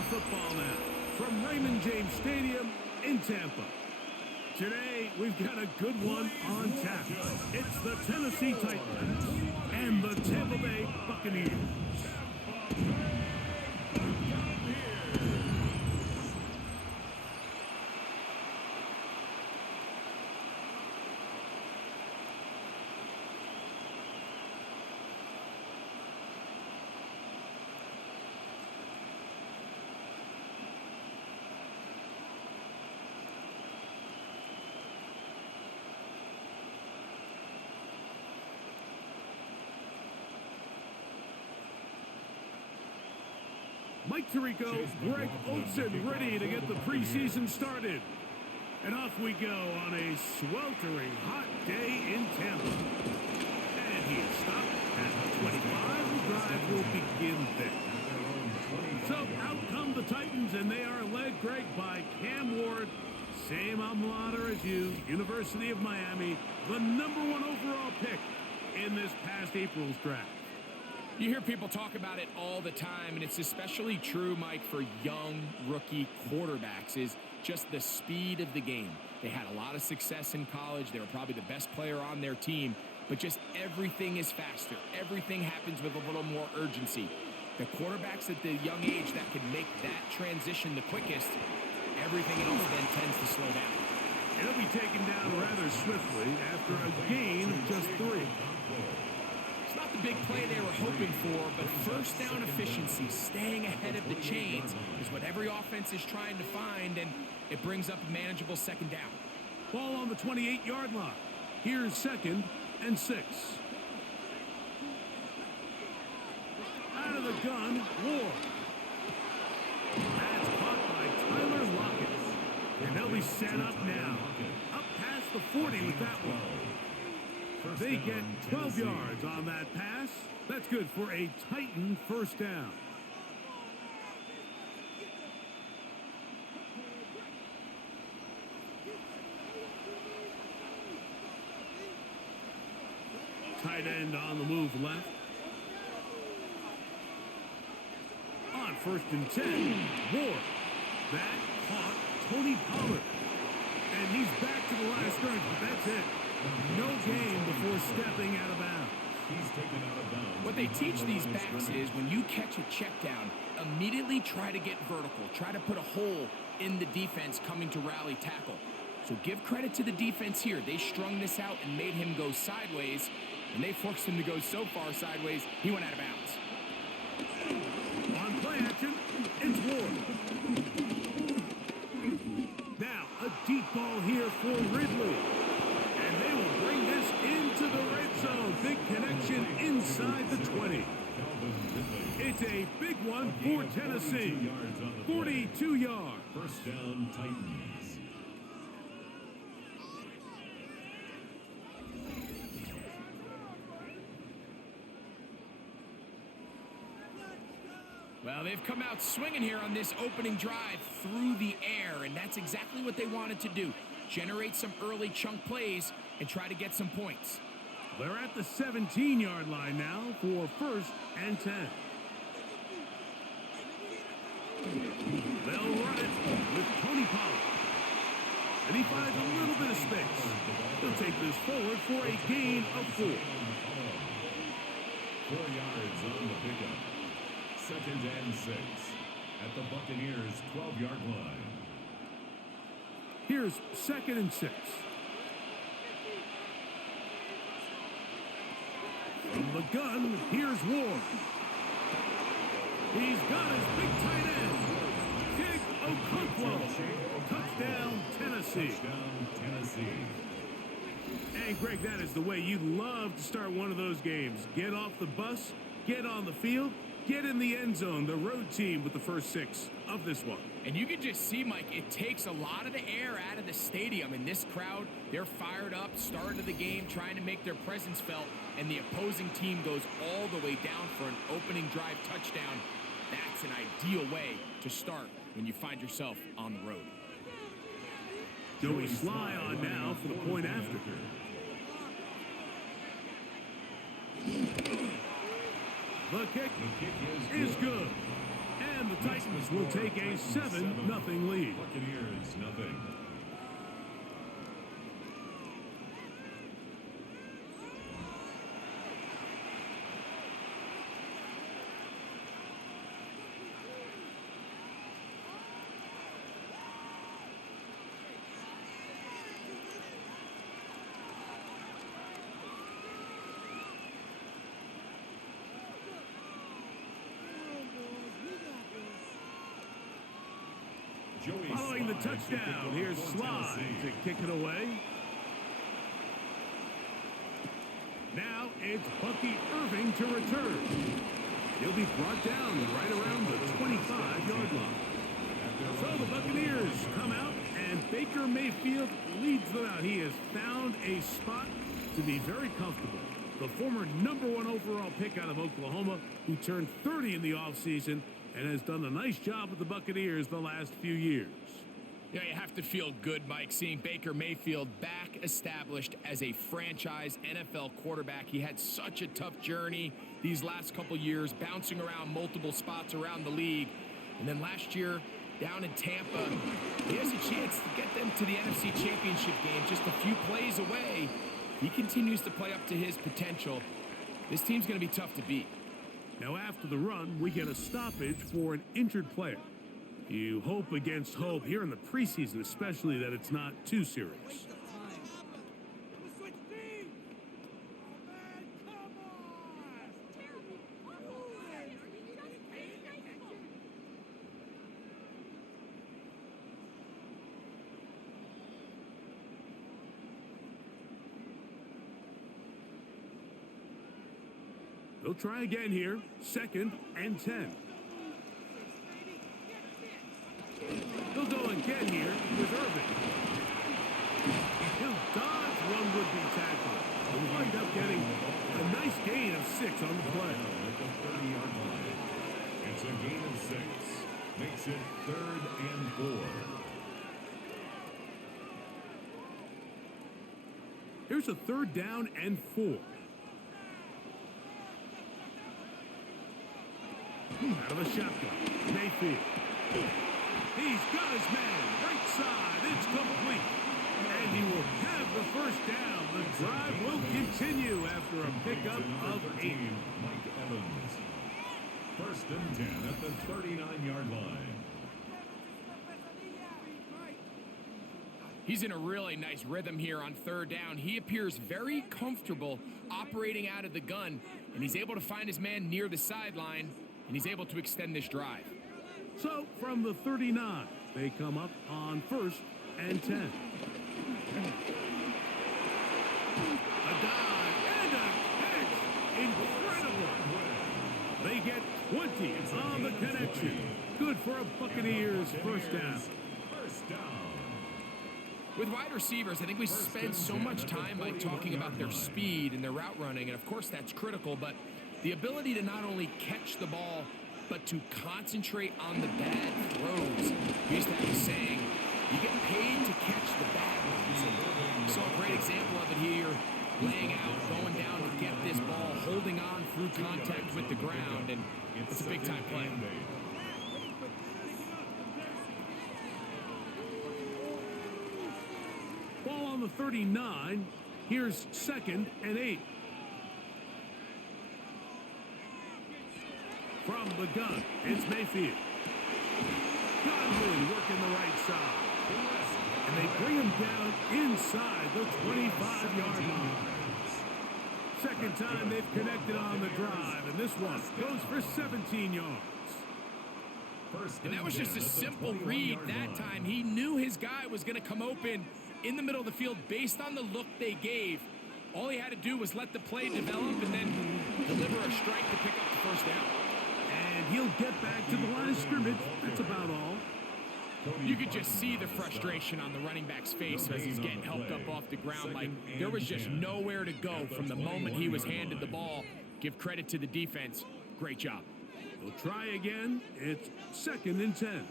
for football now from Raymond James Stadium in Tampa. Today, we've got a good one on tap. It's the Tennessee Titans and the Tampa Bay Buccaneers. Mike Tirico, Greg Olsen ready to get the preseason started. And off we go on a sweltering hot day in Tampa. And he is stopped at the 25. The drive will begin there. So out come the Titans, and they are led, Greg, by Cam Ward. Same alma mater as you, University of Miami, the #1 overall pick in this past April's draft. You hear people talk about it all the time, and it's especially true, Mike, for young rookie quarterbacks, is just the speed of the game. They had a lot of success in college. They were probably the best player on their team, but just everything is faster. Everything happens with a little more urgency. The quarterbacks at the young age that can make that transition the quickest, everything else then tends to slow down. It'll be taken down rather swiftly after a gain of just 3. It's not the big play they were hoping for, but first down efficiency, staying ahead of the chains, is what every offense is trying to find, and it brings up a manageable second down. Ball on the 28-yard line. Here's 2nd and 6. Out of the gun, Ward. That's caught by Tyler Lockett. And they'll be set up now. Up past the 40 with that one. They get 12 yards on that pass. That's good for a Titan first down. Tight end on the move left. On 1st and 10, Ward. That caught Tony Pollard. And he's back to the line of scrimmage, but that's it. No gain before stepping out of bounds. He's taken out of bounds. What they teach these backs is when you catch a check down, immediately try to get vertical. Try to put a hole in the defense coming to rally tackle. So give credit to the defense here. They strung this out and made him go sideways, and they forced him to go so far sideways, he went out of bounds. On play action, it's Ward. Now, a deep ball here for Ridley. And they will bring this into the red zone. Big connection inside the 20. It's a big one for Tennessee. 42 yards. First down, Titans. Well, they've come out swinging here on this opening drive through the air, and that's exactly what they wanted to do. Generate some early chunk plays and try to get some points. They're at the 17-yard line now for 1st and 10. They'll run it with Tony Pollard. And he finds a little bit of space. They'll take this forward for a gain of 4. 4 yards on the pickup. 2nd and 6 at the Buccaneers' 12-yard line. Here's 2nd and 6. From the gun, here's Ward. He's got his big tight end. Big Okonkwo. Touchdown, Tennessee. Touchdown, Tennessee. And Greg, that is the way you love to start one of those games. Get off the bus, get on the field, get in the end zone. The road team with the first 6 of this one. And you can just see, Mike, it takes a lot of the air out of the stadium. And this crowd, they're fired up, start of the game, trying to make their presence felt. And the opposing team goes all the way down for an opening drive touchdown. That's an ideal way to start when you find yourself on the road. Joey Sly on now for the point after. The kick is good. And the Titans will take a 7-0 lead. Buccaneers, nothing. Following the touchdown, here's Slide to kick it away. Now it's Bucky Irving to return. He'll be brought down right around the 25-yard line. So the Buccaneers come out, and Baker Mayfield leads them out. He has found a spot to be very comfortable. The former #1 overall pick out of Oklahoma, who turned 30 in the offseason, and has done a nice job with the Buccaneers the last few years. Yeah, you have to feel good, Mike, seeing Baker Mayfield back established as a franchise NFL quarterback. He had such a tough journey these last couple years, bouncing around multiple spots around the league. And then last year, down in Tampa, he has a chance to get them to the NFC Championship game just a few plays away. He continues to play up to his potential. This team's going to be tough to beat. Now, after the run, we get a stoppage for an injured player. You hope against hope here in the preseason, especially, that it's not too serious. They'll try again here. 2nd and 10. They'll go again here with Irving. He'll dodge one would-be tackle. He'll wind up getting a nice gain of 6 on the play. At the 30-yard line. It's a gain of 6. Makes it 3rd and 4. Here's a 3rd down and 4. Out of the shotgun, Mayfield. He's got his man, right side, it's complete. And he will have the 1st down. The drive will continue after a pickup of 8. Mike Evans. 1st and 10 at the 39-yard line. He's in a really nice rhythm here on 3rd down. He appears very comfortable operating out of the gun, and he's able to find his man near the sideline, and he's able to extend this drive. So, from the 39, they come up on 1st and 10. A dive and a catch. Incredible. They get 20 on the connection. Good for a Buccaneers 1st down. 1st down. With wide receivers, I think we spend so much time by talking about their speed and their route running, and of course that's critical, but the ability to not only catch the ball, but to concentrate on the bad throws. We used to have a saying, you get paid to catch the bad ones. And we saw a great example of it here, laying out, going down to get this ball, holding on through contact with the ground, and it's a big-time play. Ball on the 39. Here's 2nd and 8. From the gun, it's Mayfield. Godwin working the right side. And they bring him down inside the 25-yard line. 2nd time they've connected on the drive, and this one goes for 17 yards. And that was just a simple read that time. He knew his guy was going to come open in the middle of the field based on the look they gave. All he had to do was let the play develop and then deliver a strike to pick up the 1st down. And he'll get back to the line of scrimmage. That's about all. You could just see the frustration on the running back's face as he's getting helped up off the ground. Like, there was just nowhere to go from the moment he was handed the ball. Give credit to the defense. Great job. We'll try again. It's 2nd and 10.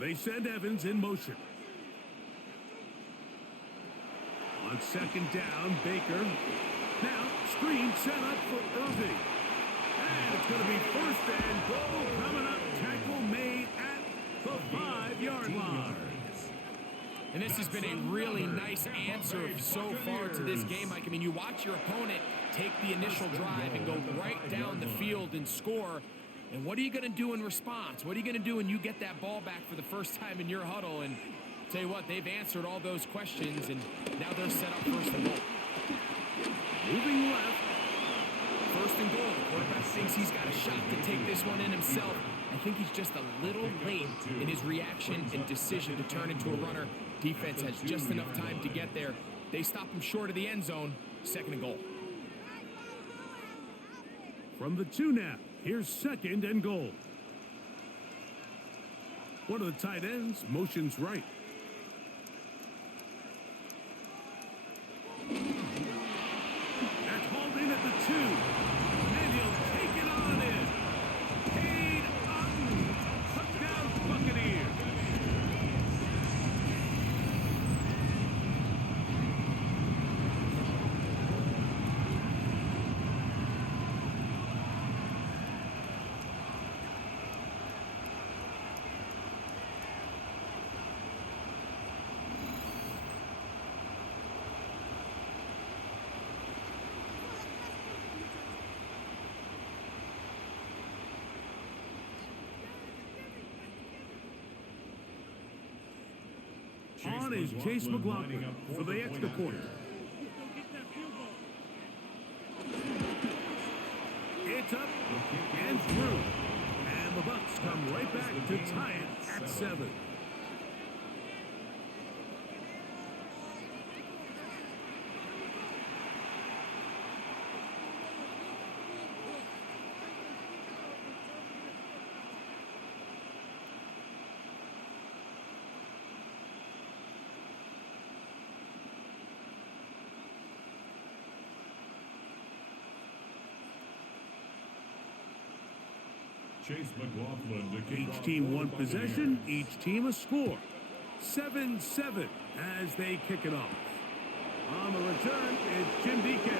They send Evans in motion. On 2nd down, Baker. Now, screen set up for Irving. And it's going to be first and goal coming up. Tackle made at the 5-yard line. And this has been a really nice answer so far to this game, Mike. I mean, you watch your opponent take the initial drive and go right down the field and score. And what are you going to do in response? What are you going to do when you get that ball back for the first time in your huddle? And tell you what, they've answered all those questions, and now they're set up first and goal. Moving left. First and goal. The quarterback thinks he's got a shot to take this one in himself. I think he's just a little late in his reaction and decision to turn into a runner. Defense has just enough time to get there. They stop him short of the end zone. Second and goal. From the 2 now, here's second and goal. One of the tight ends motions right. That's hauled in at the 2. And he'll take it on in. Cade Otton. Touchdown, Buccaneers. On is Chase McLaughlin for the extra point. It's up and through. And the Bucs come right back to tie it at 7. Chase McLaughlin to kick Each off team for one the possession, Buccaneers. each team a score. 7-7 as they kick it off. On the return, it's Jim Deacon.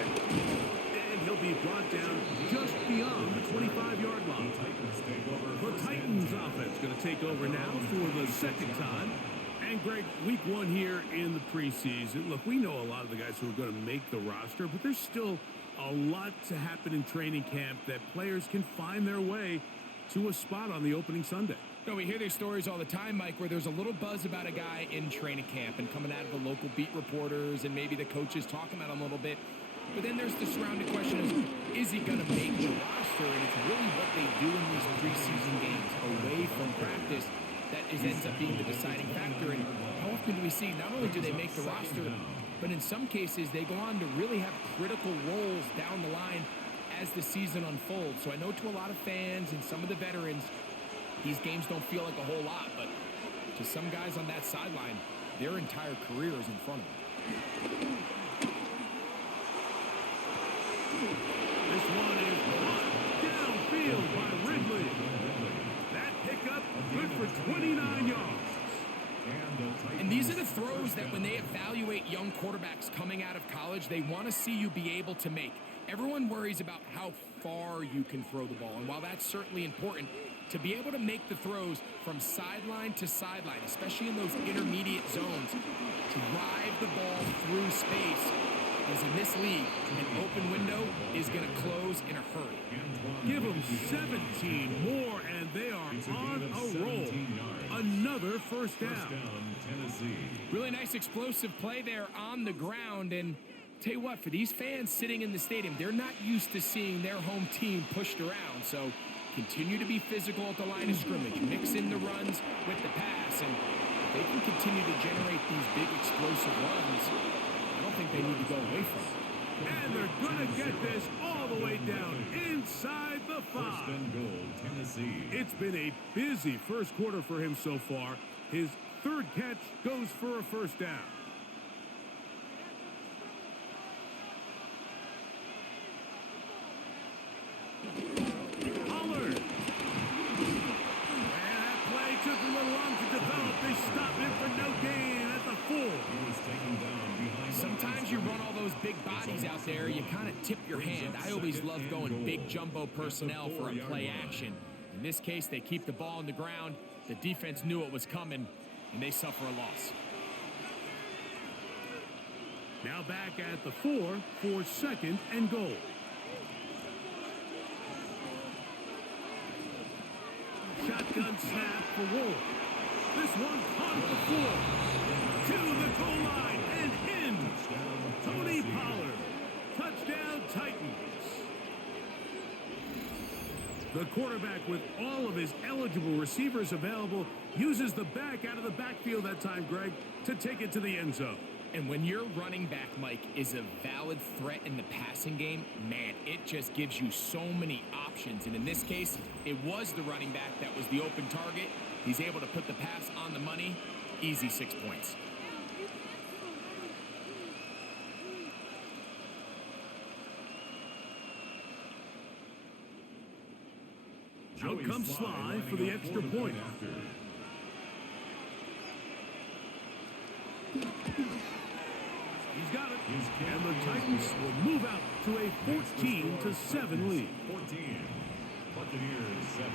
And he'll be brought down just beyond the 25-yard line. The Titans offense going to take over now for the second time. And Greg, week 1 here in the preseason. Look, we know a lot of the guys who are going to make the roster, but there's still a lot to happen in training camp that players can find their way to a spot on the opening Sunday. No, we hear these stories all the time, Mike, where there's a little buzz about a guy in training camp and coming out of the local beat reporters and maybe the coaches talking about him a little bit. But then there's the surrounding question is he going to make the roster? And it's really what they do in these preseason games away from practice that ends up being the deciding factor. And how often do we see not only do they make the roster, but in some cases they go on to really have critical roles down the line as the season unfolds. So I know to a lot of fans and some of the veterans, these games don't feel like a whole lot, but to some guys on that sideline, their entire career is in front of them. This one is blocked downfield by Ridley. That pickup good for 29 yards. And these are the throws that when they evaluate young quarterbacks coming out of college, they want to see you be able to make. Everyone worries about how far you can throw the ball. And while that's certainly important, to be able to make the throws from sideline to sideline, especially in those intermediate zones, drive the ball through space, because in this league, an open window is going to close in a hurry. Give them 17 more, and they are on a roll. Another first down. Really nice explosive play there on the ground. And tell you what, for these fans sitting in the stadium, they're not used to seeing their home team pushed around. So continue to be physical at the line of scrimmage. Mix in the runs with the pass. And if they can continue to generate these big explosive runs, I don't think they need to go away from it. And they're going to get this all the way down inside the 5. First and goal, Tennessee. It's been a busy first quarter for him so far. His third catch goes for a first down. Pollard. And that play took a little long to develop. They stopped him for no gain at the 4. He was taken down behind. Sometimes you run all those big big bodies out there, you kind of tip your hand. I always love going big jumbo personnel for a play action. In this case, they keep the ball on the ground. The defense knew it was coming, and they suffer a loss. Now back at the 4 for 2nd and goal. Shotgun snap for Wolf. This one caught at the 4. To the goal line and in. Tony Pollard. Touchdown Titans. The quarterback, with all of his eligible receivers available, uses the back out of the backfield that time, Greg, to take it to the end zone. And when your running back, Mike, is a valid threat in the passing game, man, it just gives you so many options. And in this case, it was the running back that was the open target. He's able to put the pass on the money. Easy 6 points. Out comes Sly for the extra point. He's got it. And the Titans will move out to a 14-7 lead. 14. Buccaneers 7.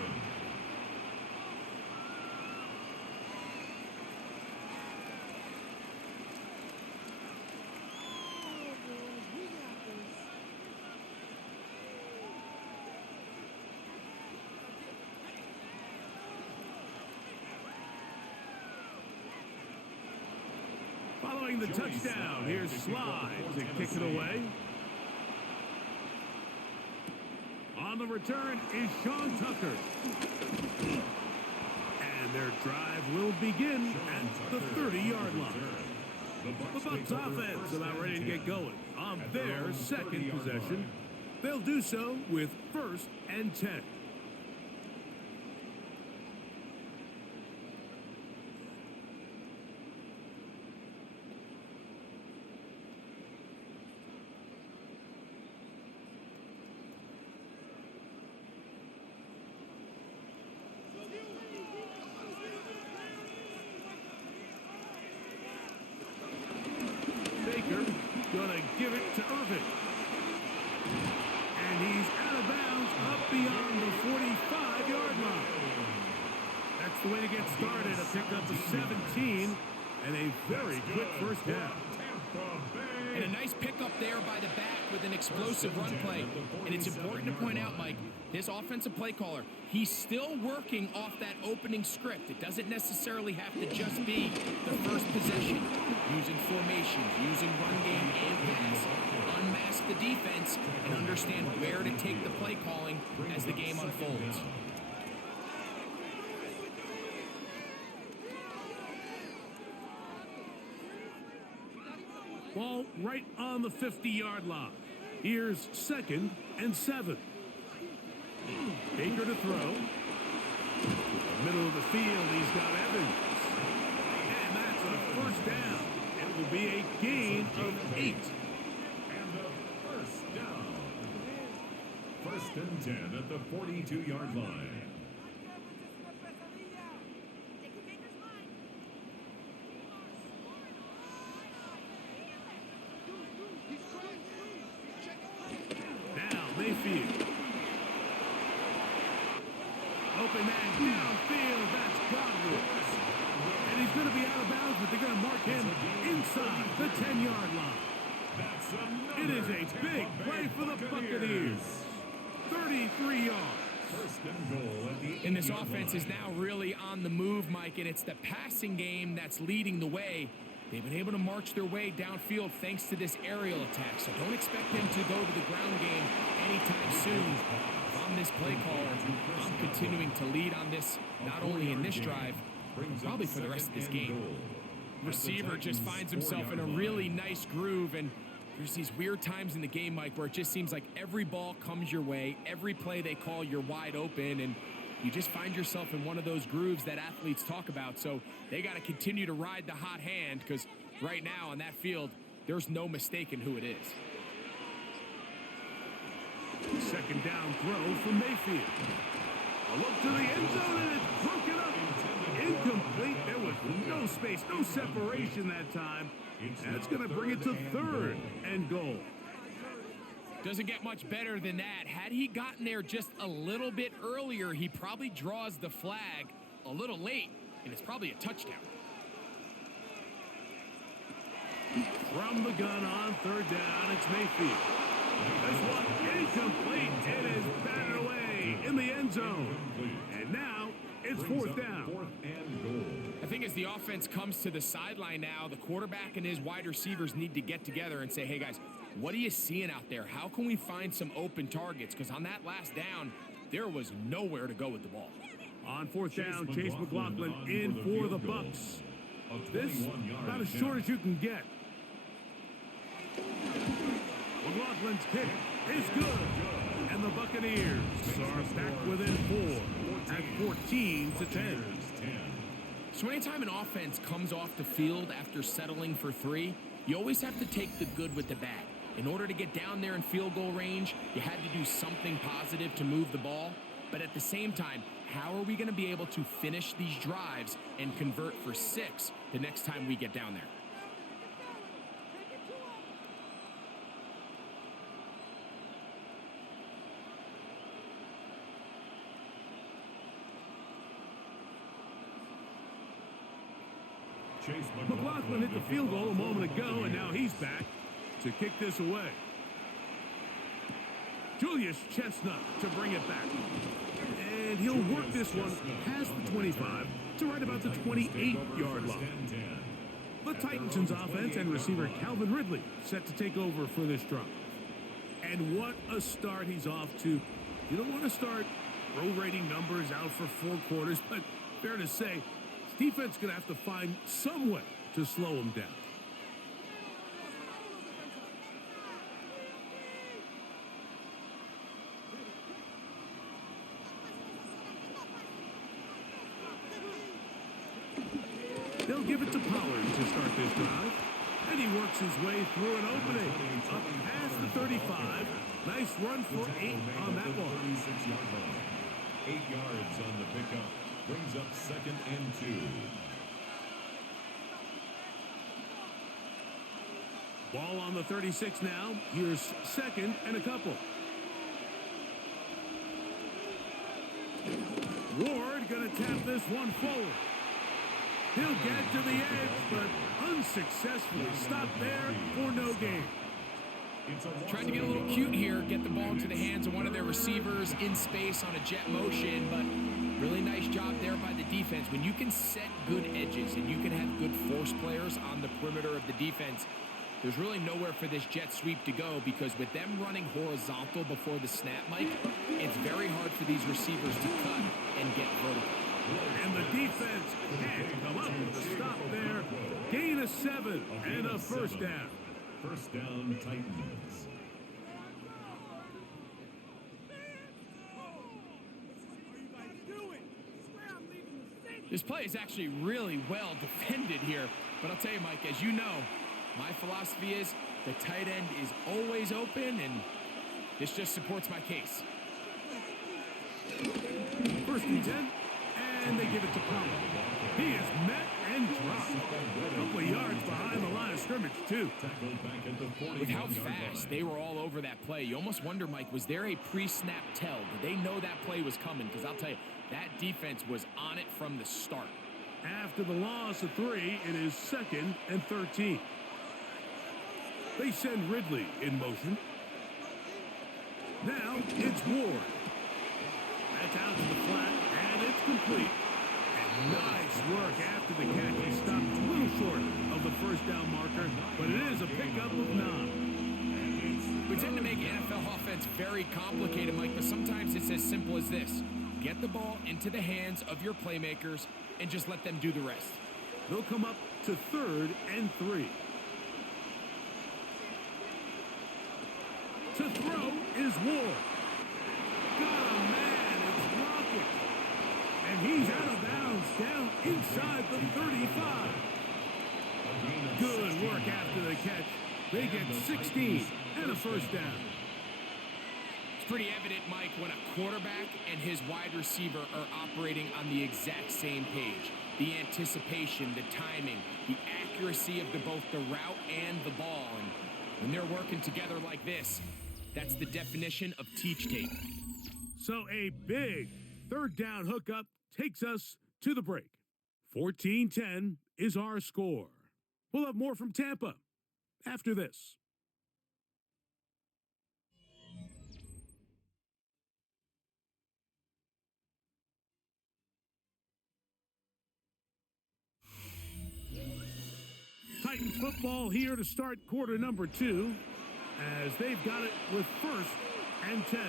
Following the touchdown, here's Sly to kick it away. On the return is Sean Tucker. And their drive will begin at the 30-yard line. The Bucs offense about ready to get going on their second possession. They'll do so with 1st and 10. Baker gonna give it to Irvin. And he's out of bounds up beyond the 45-yard line. That's the way to get started. A pickup of 17 and a very quick first down. And a nice pickup there by the back with an explosive run play. And it's important to point out, Mike, this offensive play caller, he's still working off that opening script. It doesn't necessarily have to just be the first possession. Using formations, using run game and pass, unmask the defense, and understand where to take the play calling as the game unfolds. Ball right on the 50-yard line. Here's 2nd and 7. Baker to throw. Middle of the field, he's got Evans. And that's a first down. It will be a gain of 8. And a first down. 1st and 10 at the 42-yard line. Mayfield. Open man downfield. That's Godwin. And he's going to be out of bounds, but they're going to mark him inside the 10-yard line. It is a big play for the Buccaneers. 33 yards. 1st and goal at the And this offense is now really on the move, Mike, and it's the passing game that's leading the way. They've been able to march their way downfield thanks to this aerial attack, so don't expect them to go to the ground game anytime soon. If I'm this play caller, I'm continuing to lead on this, not only in this drive, but probably for the rest of this game. Receiver just finds himself in a really nice groove, and there's these weird times in the game, Mike, where it just seems like every ball comes your way, every play they call, you're wide open, and you just find yourself in one of those grooves that athletes talk about. So they got to continue to ride the hot hand, because right now on that field, there's no mistaking who it is. 2nd down throw from Mayfield. A look to the end zone, and it's broken up incomplete. There was no space, no separation that time. That's going to bring it to third and goal. Doesn't get much better than that. Had he gotten there just a little bit earlier, he probably draws the flag a little late, and it's probably a touchdown. From the gun on third down, it's Mayfield. This one incomplete. It is batted away in the end zone. And now it's fourth down. I think as the offense comes to the sideline now, the quarterback and his wide receivers need to get together and say, hey, guys, what are you seeing out there? How can we find some open targets? Because on that last down, there was nowhere to go with the ball. On fourth down, Chase McLaughlin in for the Bucs. This about as short as you can get. McLaughlin's kick is good. And the Buccaneers are back within 4 at 14-10. So anytime an offense comes off the field after settling for 3, you always have to take the good with the bad. In order to get down there in field goal range, you had to do something positive to move the ball. But at the same time, how are we going to be able to finish these drives and convert for 6 the next time we get down there? McLaughlin hit the field goal a moment ago, and now he's back to kick this away. Julius Chestnut to bring it back. And he'll work this one past the 25 to right about the 28-yard line. The Titans' offense and receiver Calvin Ridley set to take over for this drive. And what a start he's off to. You don't want to start prorating numbers out for 4 quarters, but fair to say, defense going to have to find some way to slow him down. They'll give it to Pollard to start this drive. And he works his way through an opening. Up past the 35. Nice run for 8 on that one. 8 yards on the pickup. Brings up 2nd and 2. Ball on the 36 now. Here's 2nd and a couple. Ward going to tap this one forward. He'll get to the edge, but unsuccessfully stopped there for no gain. Trying to get a little cute here, get the ball into the hands of one of their receivers in space on a jet motion, but really nice job there by the defense. When you can set good edges and you can have good force players on the perimeter of the defense, there's really nowhere for this jet sweep to go, because with them running horizontal before the snap, Mike, it's very hard for these receivers to cut and get vertical. And the defense can't come up with a stop there. Gain of 7 and a first down. First down, Titans. This play is actually really well defended here. But I'll tell you, Mike, as you know, my philosophy is the tight end is always open, and this just supports my case. First and 10, and they give it to Pollard. He is met and dropped. A couple of yards behind the line of scrimmage, too. With how fast they were all over that play, you almost wonder, Mike, was there a pre-snap tell? Did they know that play was coming? Because I'll tell you, that defense was on it from the start. After the loss of 3, it is 2nd and 13. They send Ridley in motion. Now it's Ward. That's out to the flat, and it's complete. And nice work after the catch. He stopped a little short of the first down marker, but it is a pickup of 9. We tend to make NFL offense very complicated, Mike, but sometimes it's as simple as this. Get the ball into the hands of your playmakers and just let them do the rest. They'll come up to 3rd and 3. To throw is Ward. Got a man, it's Rocket. And he's out of bounds down inside the 35. Good work after the catch. They get 16 and a first down. It's pretty evident, Mike, when a quarterback and his wide receiver are operating on the exact same page. The anticipation, the timing, the accuracy of both the route and the ball. And when they're working together like this, that's the definition of teach tape. So a big third down hookup takes us to the break. 14-10 is our score. We'll have more from Tampa after this. Titans football here to start quarter number 2 as they've got it with 1st and 10.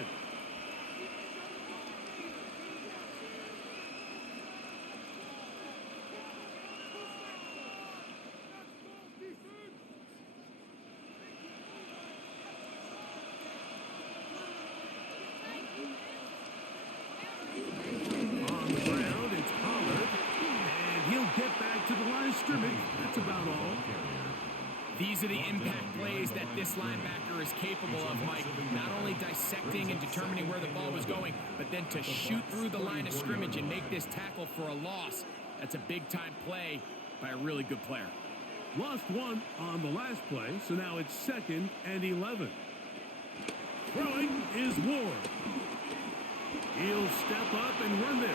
On the ground, it's Pollard, and he'll get back to the line of scrimmage. That's about all. These are the impact plays that this linebacker is capable of, Mike. Not only dissecting and determining where the ball was going, but then to shoot through the line of scrimmage and make this tackle for a loss. That's a big-time play by a really good player. Lost one on the last play, so now it's 2nd and 11. Throwing is Ward. He'll step up and run this.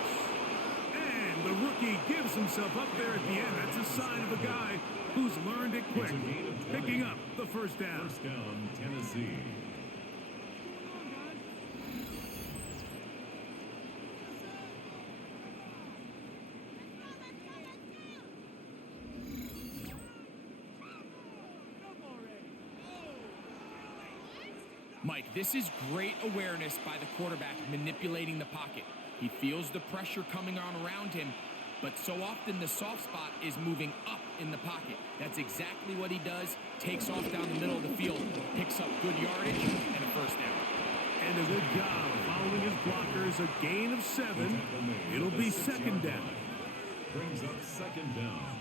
And the rookie gives himself up there at the end. That's a sign of a guy who's learned it quick, picking up the first down. First down, Tennessee. Mike, this is great awareness by the quarterback manipulating the pocket. He feels the pressure coming on around him, but so often the soft spot is moving up in the pocket. That's exactly what he does. Takes off down the middle of the field, picks up good yardage, and a first down. And a good job following his blockers. A gain of 7. It'll be 2nd down. Brings up 2nd down.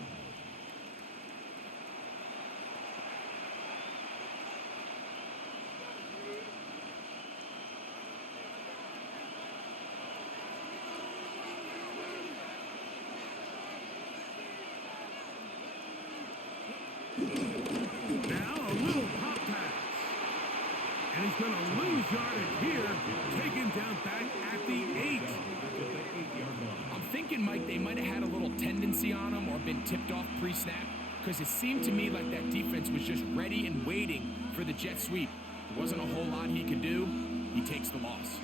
Now a little pop pass. And he's going to lose yardage here. Taken down back at the 8. I'm thinking, Mike, they might have had a little tendency on him or been tipped off pre-snap, because it seemed to me like that defense was just ready and waiting for the jet sweep. There wasn't a whole lot he could do. He takes the loss.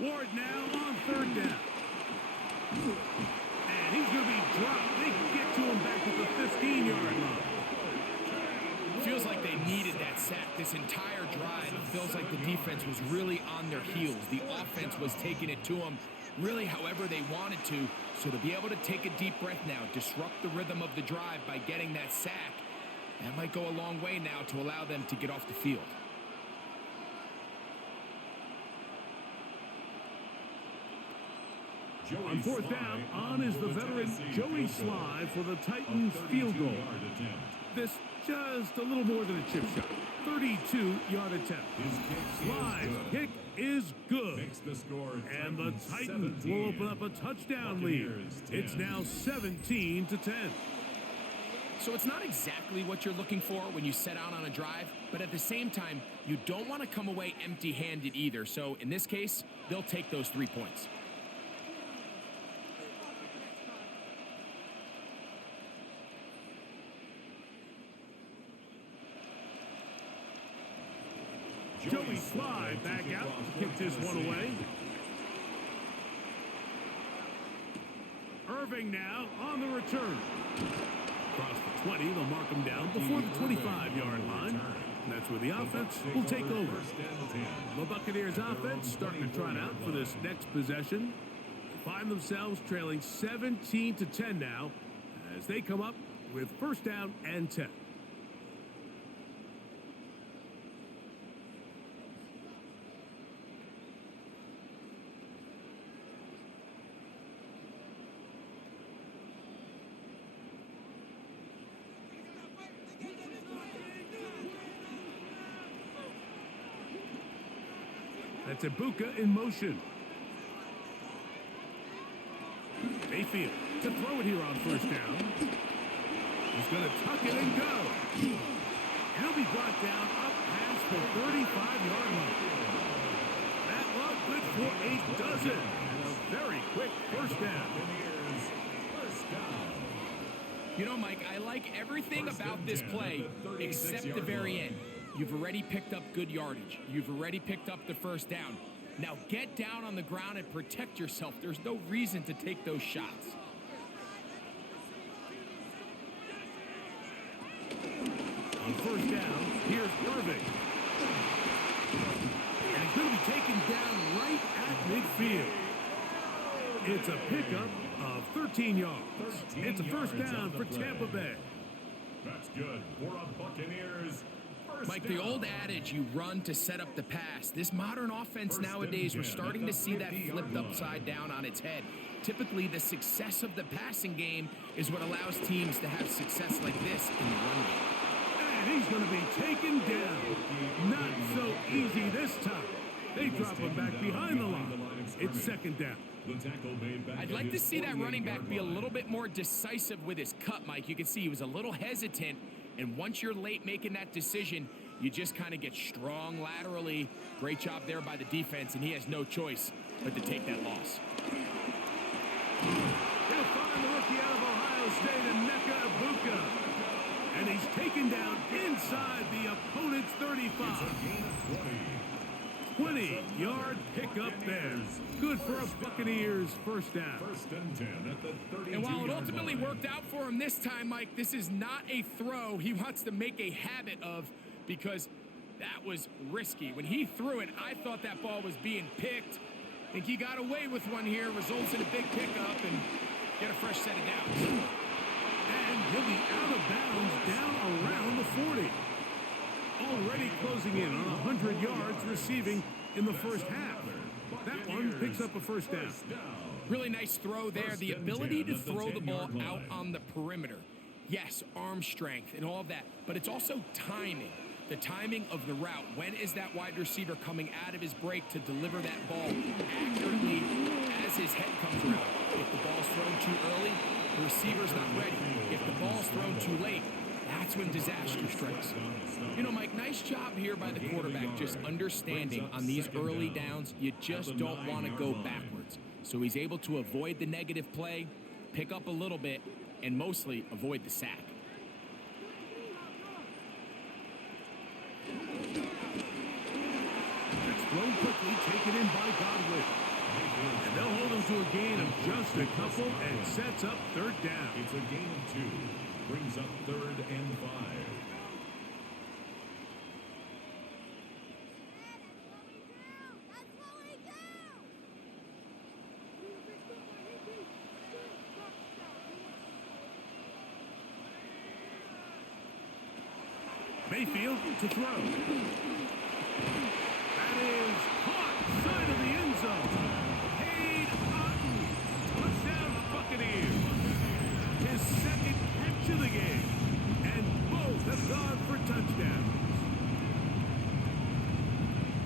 Ward now on 3rd down. And he's going to be dropped. They can get to him back at the 15-yard line. Feels like they needed that sack this entire drive. It feels like the defense was really on their heels. The offense was taking it to them really however they wanted to. So to be able to take a deep breath now, disrupt the rhythm of the drive by getting that sack, that might go a long way now to allow them to get off the field. On 4th down, on is the veteran Joey Sly for the Titans field goal. This just a little more than a chip shot. 32-yard attempt. Sly's kick is good. And the Titans will open up a touchdown lead. It's now 17-10. So it's not exactly what you're looking for when you set out on a drive, but at the same time, you don't want to come away empty-handed either. So in this case, they'll take those 3 points. Joey Sly back out, kicked this one away. Irving now on the return. Across the 20, they'll mark him down before the 25-yard line. And that's where the offense will take over. The Buccaneers offense starting to trot out for this next possession. They find themselves trailing 17-10 now as they come up with 1st down and 10. That's Ibuka in motion. Mayfield to throw it here on first down. He's going to tuck it and go. He'll be brought down up past the 35-yard line. That look good for a dozen. And a very quick first down. You know, Mike, I like everything about this play except the very end. You've already picked up good yardage. You've already picked up the first down. Now get down on the ground and protect yourself. There's no reason to take those shots. On first down, here's Irving. And he's going to be taken down right at midfield. It's a pickup of 13 yards. It's a first down for Tampa Bay. That's good for a Buccaneers. Mike, the old adage, you run to set up the pass. This modern offense nowadays, we're starting to see that flipped upside down on its head. Typically, the success of the passing game is what allows teams to have success like this in the run game. And he's going to be taken down. Not so easy this time. They drop him back behind the line. It's second down. I'd like to see that running back be a little bit more decisive with his cut, Mike. You can see he was a little hesitant, and once you're late making that decision, you just kind of get strong laterally. Great job there by the defense, and he has no choice but to take that loss. They'll find the rookie out of Ohio State, Emeka Ibuka. And he's taken down inside the opponent's 35. 20-yard pickup there. Good for a Buccaneers first down. First and 10 at the 32-yard And while it ultimately line. worked out for him this time, Mike, this is not a throw he wants to make a habit of, because that was risky. When he threw it, I thought that ball was being picked. I think he got away with one here, results in a big pickup, and get a fresh set of downs. And he'll be out of bounds down around the 40. Already closing in on 100 yards receiving in the first half. That one picks up a first down. Really nice throw there. The ability to throw the ball out on the perimeter. Yes, arm strength and all of that, but it's also timing. The timing of the route. When is that wide receiver coming out of his break to deliver that ball accurately as his head comes around? If the ball's thrown too early, the receiver's not ready. If the ball's thrown too late, that's when disaster strikes. You know, Mike, nice job here by the quarterback, just understanding on these early downs, you just don't want to go backwards. So he's able to avoid the negative play, pick up a little bit, and mostly avoid the sack. It's thrown quickly, taken in by Godwin. And they'll hold him to a gain of just a couple and sets up third down. It's a gain of 2. Brings up 3rd and 5. Mayfield to throw. That is caught side of the end zone. Cade Otton. Touchdown Buccaneers. His second catch of the game. And both have gone for touchdowns.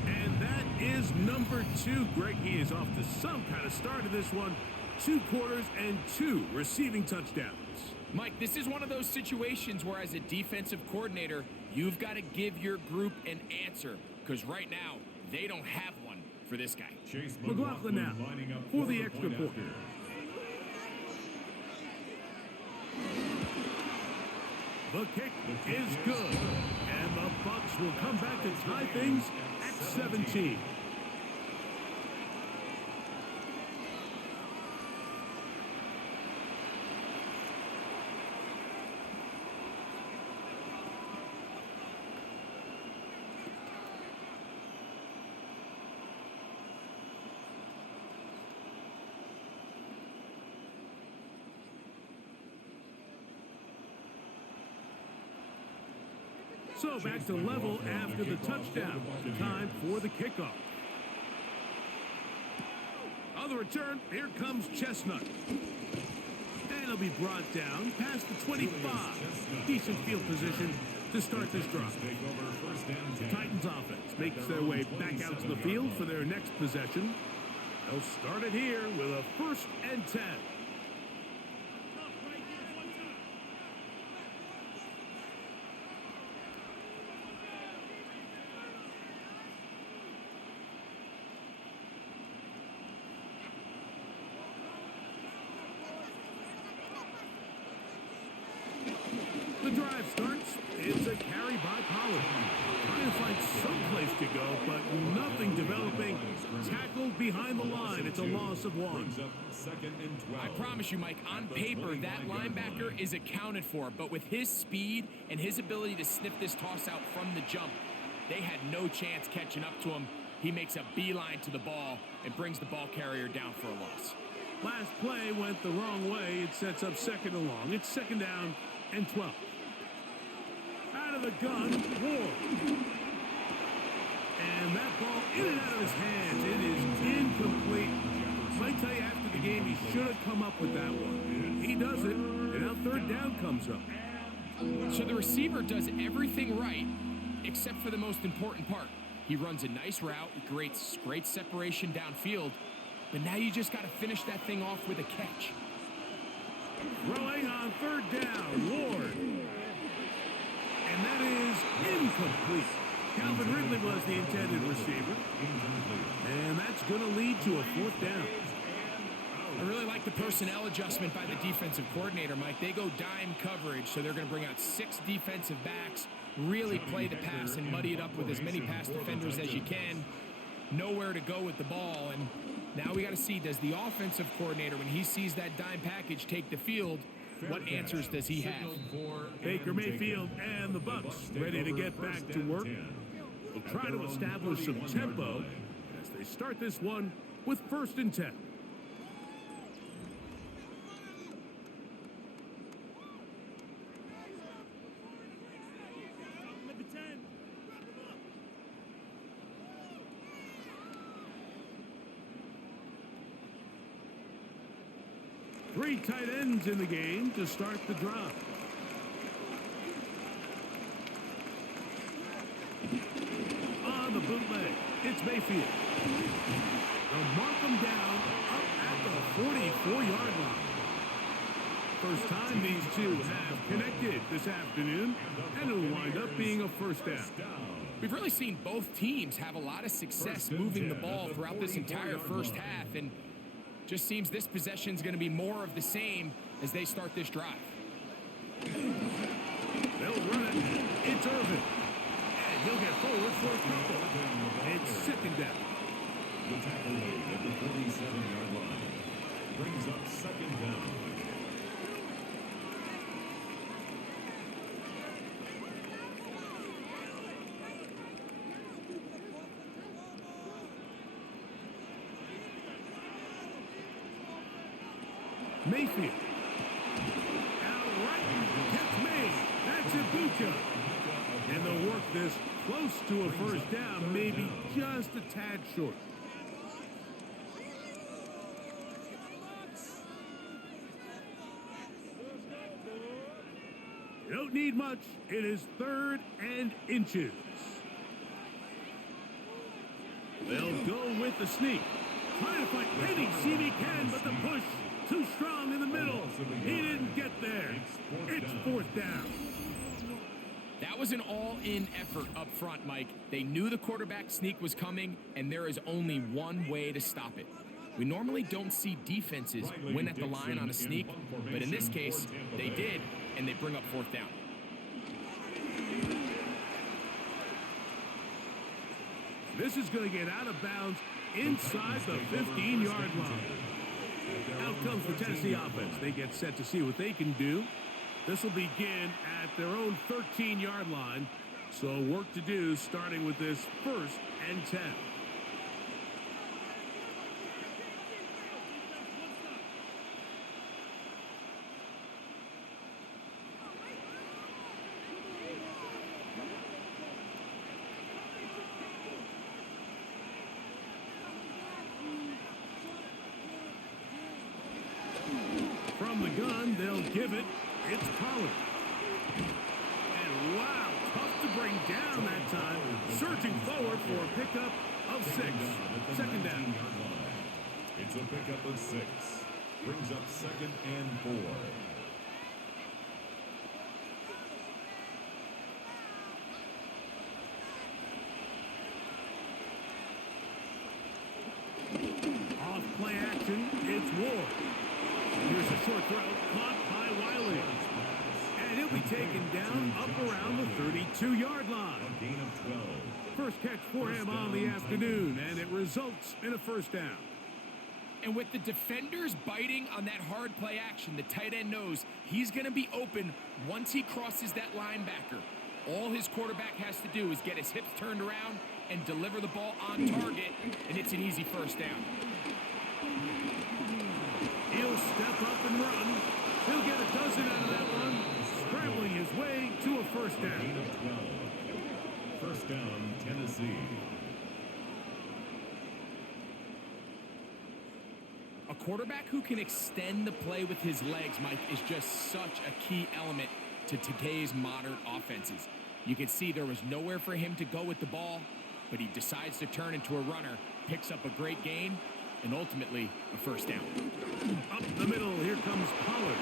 And that is number 2. Greg, he is off to some kind of start of this one. 2 quarters and 2 receiving touchdowns. Mike, this is one of those situations where as a defensive coordinator, you've got to give your group an answer, because right now, they don't have one for this guy. Chase McLaughlin now lining up for the extra point point. after. The kick is good. And the Bucs will come back to tie things at 17. So back to level after the touchdown. Time for the kickoff. On the return, here comes Chestnut. And he'll be brought down past the 25. Decent field position to start this drive. Take over first and 10. Titans offense makes their way back out to the field for their next possession. They'll start it here with a 1st and 10. The drive starts. It's a carry by Pollard. Trying to find some place to go, but nothing developing. Tackled behind the line. It's a loss of 1. Second and 12. I promise you, Mike, on paper, that linebacker is accounted for, but with his speed and his ability to sniff this toss out from the jump, they had no chance catching up to him. He makes a beeline to the ball and brings the ball carrier down for a loss. Last play went the wrong way. It sets up 2nd and long. It's 2nd down and 12. Out of the gun, Ward. And that ball in and out of his hands. It is incomplete. Might tell you after the game he should have come up with that one. He does it, and now 3rd down comes up. So the receiver does everything right, except for the most important part. He runs a nice route, great separation downfield, but now you just got to finish that thing off with a catch. Throwing on 3rd down, Ward. And that is incomplete. Calvin Ridley was the intended receiver. And that's going to lead to a 4th down. I really like the personnel adjustment by the defensive coordinator, Mike. They go dime coverage, so they're going to bring out 6 defensive backs, really play the pass and muddy it up with as many pass defenders as you can. Nowhere to go with the ball. And now we got to see, does the offensive coordinator, when he sees that dime package take the field, what answers does he have? Baker Mayfield and the Bucs ready to get back to work. They'll try to establish some tempo as they start this one with 1st and 10. Three tight ends in the game to start the drive. On the bootleg, it's Mayfield. They'll mark him down up at the 44-yard line. First time these two have connected this afternoon, and it'll wind up being a 1st down. We've really seen both teams have a lot of success moving the ball throughout this entire first half, and just seems this possession is going to be more of the same as they start this drive. They'll run it. It's Irvin. And he'll get forward for a couple. It's 2nd down. The tackle made at the 47-yard line brings up 2nd down. Mayfield. Out right. Gets made. That's Ibuka. And they'll work this close to a 1st down, maybe just a tad short. You don't need much. It is 3rd and inches. They'll go with the sneak. Trying to find any seam he can, but the push too strong in the middle. He didn't get there. It's 4th down. That was an all-in effort up front, Mike. They knew the quarterback sneak was coming, and there is only one way to stop it. We normally don't see defenses win at the line on a sneak, but in this case, they did, and they bring up 4th down. This is going to get out of bounds inside the 15-yard line. Out comes the Tennessee offense. They get set to see what they can do. This will begin at their own 13-yard line. So work to do starting with this 1st and 10. From the gun, they'll give it. It's Pollard. And wow, to bring down that time, surging forward for a pickup of 6. Second down. It's a pickup of 6. Brings up 2nd and 4. Off play action, it's Ward. Here's a short throw, caught by Wiley. And he'll be taken down up around the 32-yard line. A gain of 12. First catch for him on the afternoon, and it results in a first down. And with the defenders biting on that hard play action, the tight end knows he's going to be open once he crosses that linebacker. All his quarterback has to do is get his hips turned around and deliver the ball on target, and it's an easy first down. He'll step up and run. He'll get a dozen out of that one, scrambling his way to a first down. Gain of 12. First down, Tennessee. A quarterback who can extend the play with his legs, Mike, is just such a key element to today's modern offenses. You can see there was nowhere for him to go with the ball, but he decides to turn into a runner, picks up a great gain, and ultimately a first down. Up the middle, here comes Pollard.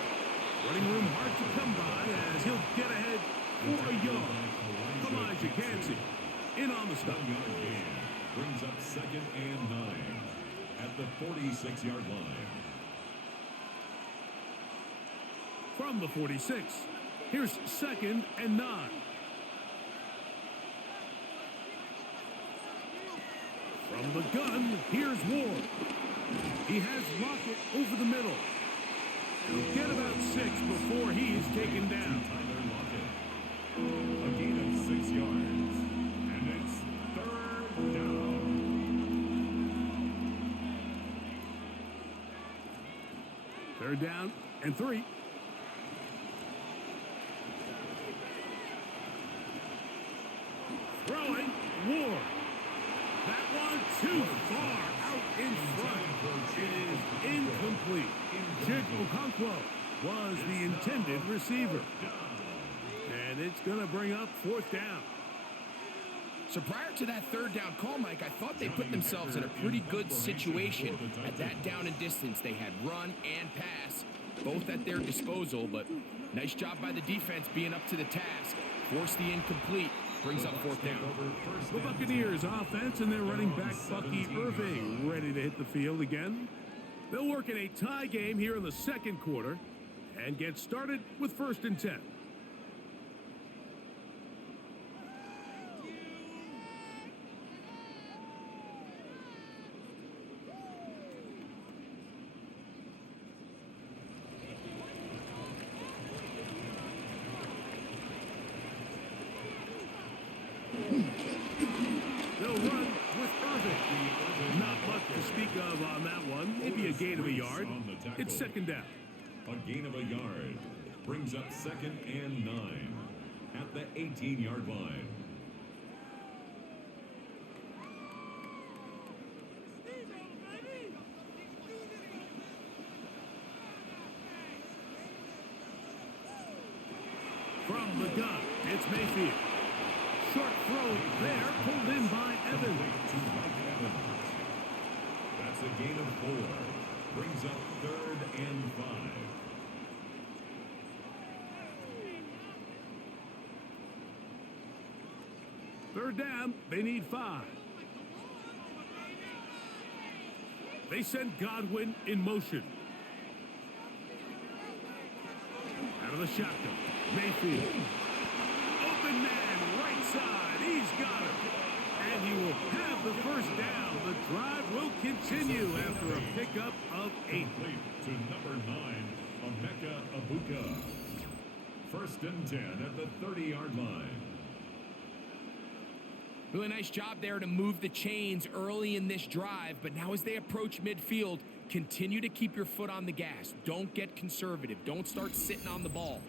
Running room hard to come by as he'll get ahead for a yard. Elijah Kancey in on the stop. 1-yard gain. Brings up 2nd and 9 at the 46-yard line. From the 46, here's 2nd and 9. From the gun, here's Ward. He has Lockett over the middle. He'll get about 6 before he is taken down. Tyler Lockett. A gain of 6 yards. And it's 3rd down. Third down and 3. Throwing, Ward. That one too far out in front. It is incomplete. Jake Okonkwo was the intended receiver. And it's going to bring up 4th down. So prior to that 3rd down call, Mike, I thought they put themselves in a pretty good situation at that down and distance. They had run and pass, both at their disposal, but nice job by the defense being up to the task. Forced the incomplete, brings up 4th down. The Buccaneers offense and their running back Bucky Irving ready to hit the field again. They'll work in a tie game here in the 2nd quarter and get started with 1st and 10. They'll run with Irving. Not much to speak of on that one. Maybe a gain of a yard. It's 2nd down. A gain of a yard. Brings up 2nd and 9 at the 18-yard line. From the gun, it's Mayfield. Short throw there, pulled in by Evans. That's a gain of 4. Brings up 3rd and 5. Third down, they need 5. They send Godwin in motion. Out of the shotgun, Mayfield. Open man, right side, he's got it. And he will have the first down. The drive will continue after a pickup of 8. Complete to number 9, Emeka Abuka. 1st and 10 at the 30-yard line. Really nice job there to move the chains early in this drive, but now as they approach midfield, continue to keep your foot on the gas. Don't get conservative. Don't start sitting on the ball.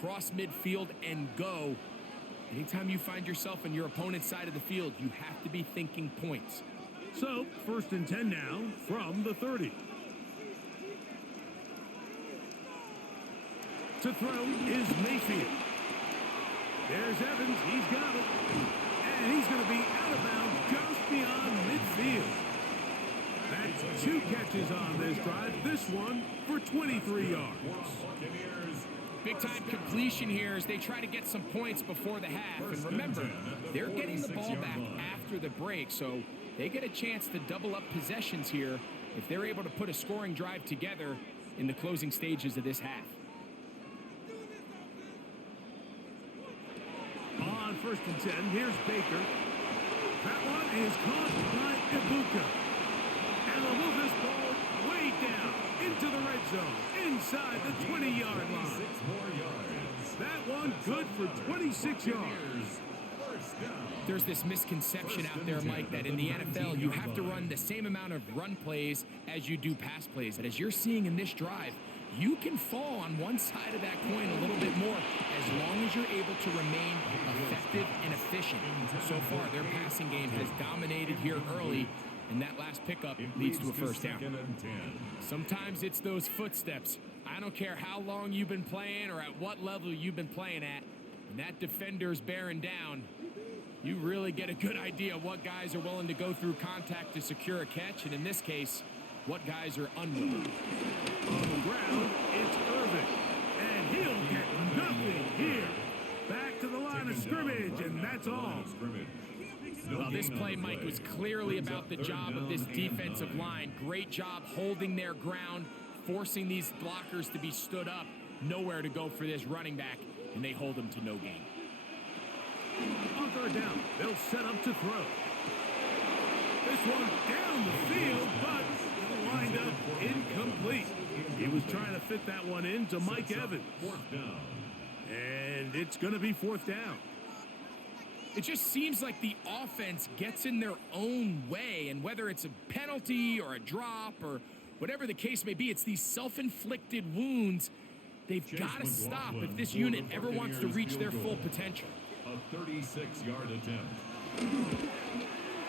Cross midfield and go. Anytime you find yourself on your opponent's side of the field, you have to be thinking points. So, 1st and 10 now from the 30. To throw is Mayfield. There's Evans. He's got it. catches on this drive. This one for 23 yards. Big-time completion here as they try to get some points before the half. And remember, they're getting the ball back after the break, so they get a chance to double up possessions here if they're able to put a scoring drive together in the closing stages of this half. On 1st and 10, here's Baker. That one is caught by Ibuka. And they'll move this ball way down into the red zone, inside the 20-yard line. That one good for 26 yards. There's this misconception out there, Mike, that in the NFL, you have to run the same amount of run plays as you do pass plays. And as you're seeing in this drive, you can fall on one side of that coin a little bit more as long as you're able to remain effective and efficient. So far, their passing game has dominated here early, and that last pickup leads to a first down. Sometimes it's those footsteps. I don't care how long you've been playing or at what level you've been playing at. When that defender's bearing down, you really get a good idea of what guys are willing to go through contact to secure a catch, and in this case, what guys are unwilling. On the ground, it's Irvin, and he'll get nothing here. Back to the line of scrimmage, and that's all. Well, this play, Mike, was clearly about the job of this defensive line. Great job holding their ground, forcing these blockers to be stood up. Nowhere to go for this running back, and they hold him to no gain. On 3rd down, they'll set up to throw. This one down the field, but it'll wind up incomplete. He was trying to fit that one into Mike Evans. And it's going to be 4th down. It just seems like the offense gets in their own way, and whether it's a penalty or a drop or whatever the case may be, it's these self-inflicted wounds. They've got to stop if this unit ever wants to reach their full potential. A 36-yard attempt.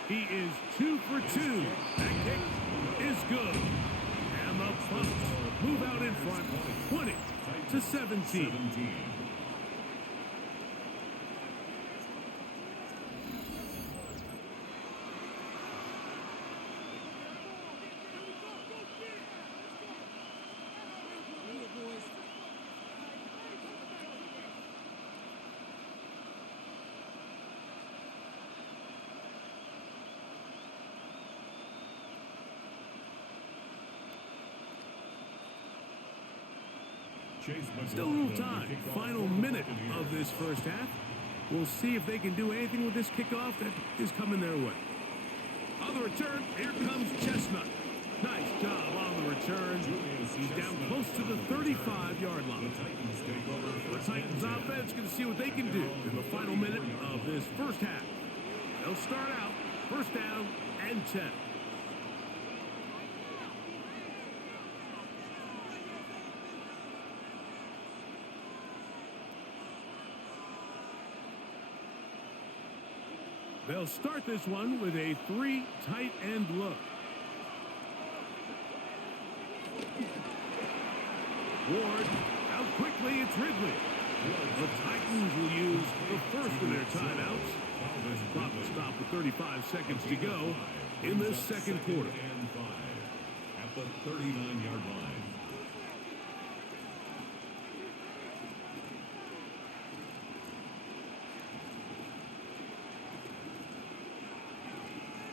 He is 2 for 2. That kick is good. And the Bucs move out in front, 20-17. Still a little time. Final minute of this first half. We'll see if they can do anything with this kickoff that is coming their way. On the return, here comes Chestnut. Nice job on the return. He's down close to the 35-yard line. The Titans offense going to see what they can do in the final minute of this first half. They'll start out 1st down and 10. They'll start this one with a 3 tight end look. Ward, out quickly, it's Ridley. The Titans will use the first of their timeouts. There's a clock will stop with 35 seconds to go in this second quarter. At the 39-yard line.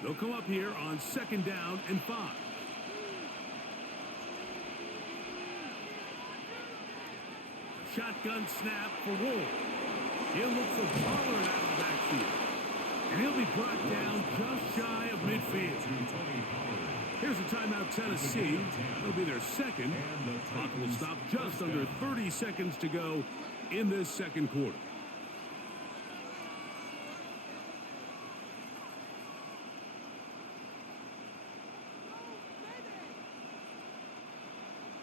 They'll come up here on 2nd down and 5. Shotgun snap for Ward. He'll look for Pollard out of the backfield. And he'll be brought down just shy of midfield. Here's a timeout, Tennessee. It'll be their second. Clock will stop just under 30 seconds to go in this second quarter.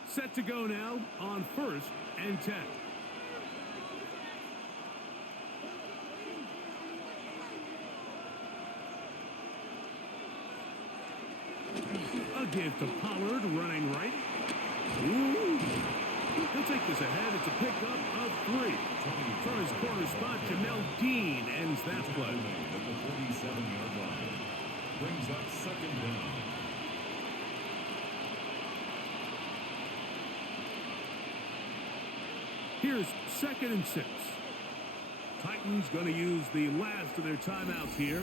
Set to go now on 1st and 10. A give to Pollard, running right. Ooh. He'll take this ahead. It's a pickup of 3. From his corner spot, Jamel Dean ends that play. At the 47-yard line. Brings up 2nd down. Here's 2nd and 6. Titans going to use the last of their timeouts here.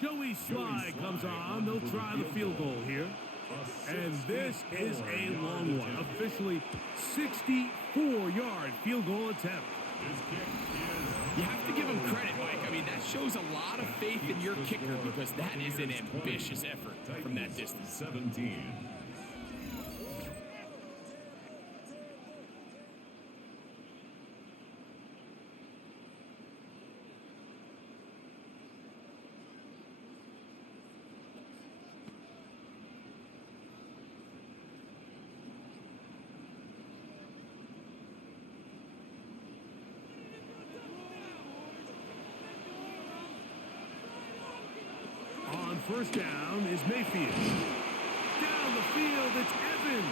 Joey Sly comes on. They'll try the field goal here. And this is a long one. Officially 64-yard field goal attempt. You have to give him credit, Mike. I mean, that shows a lot of faith in your kicker because that is an ambitious effort from that distance. 17. First down is Mayfield. Down the field, it's Evans.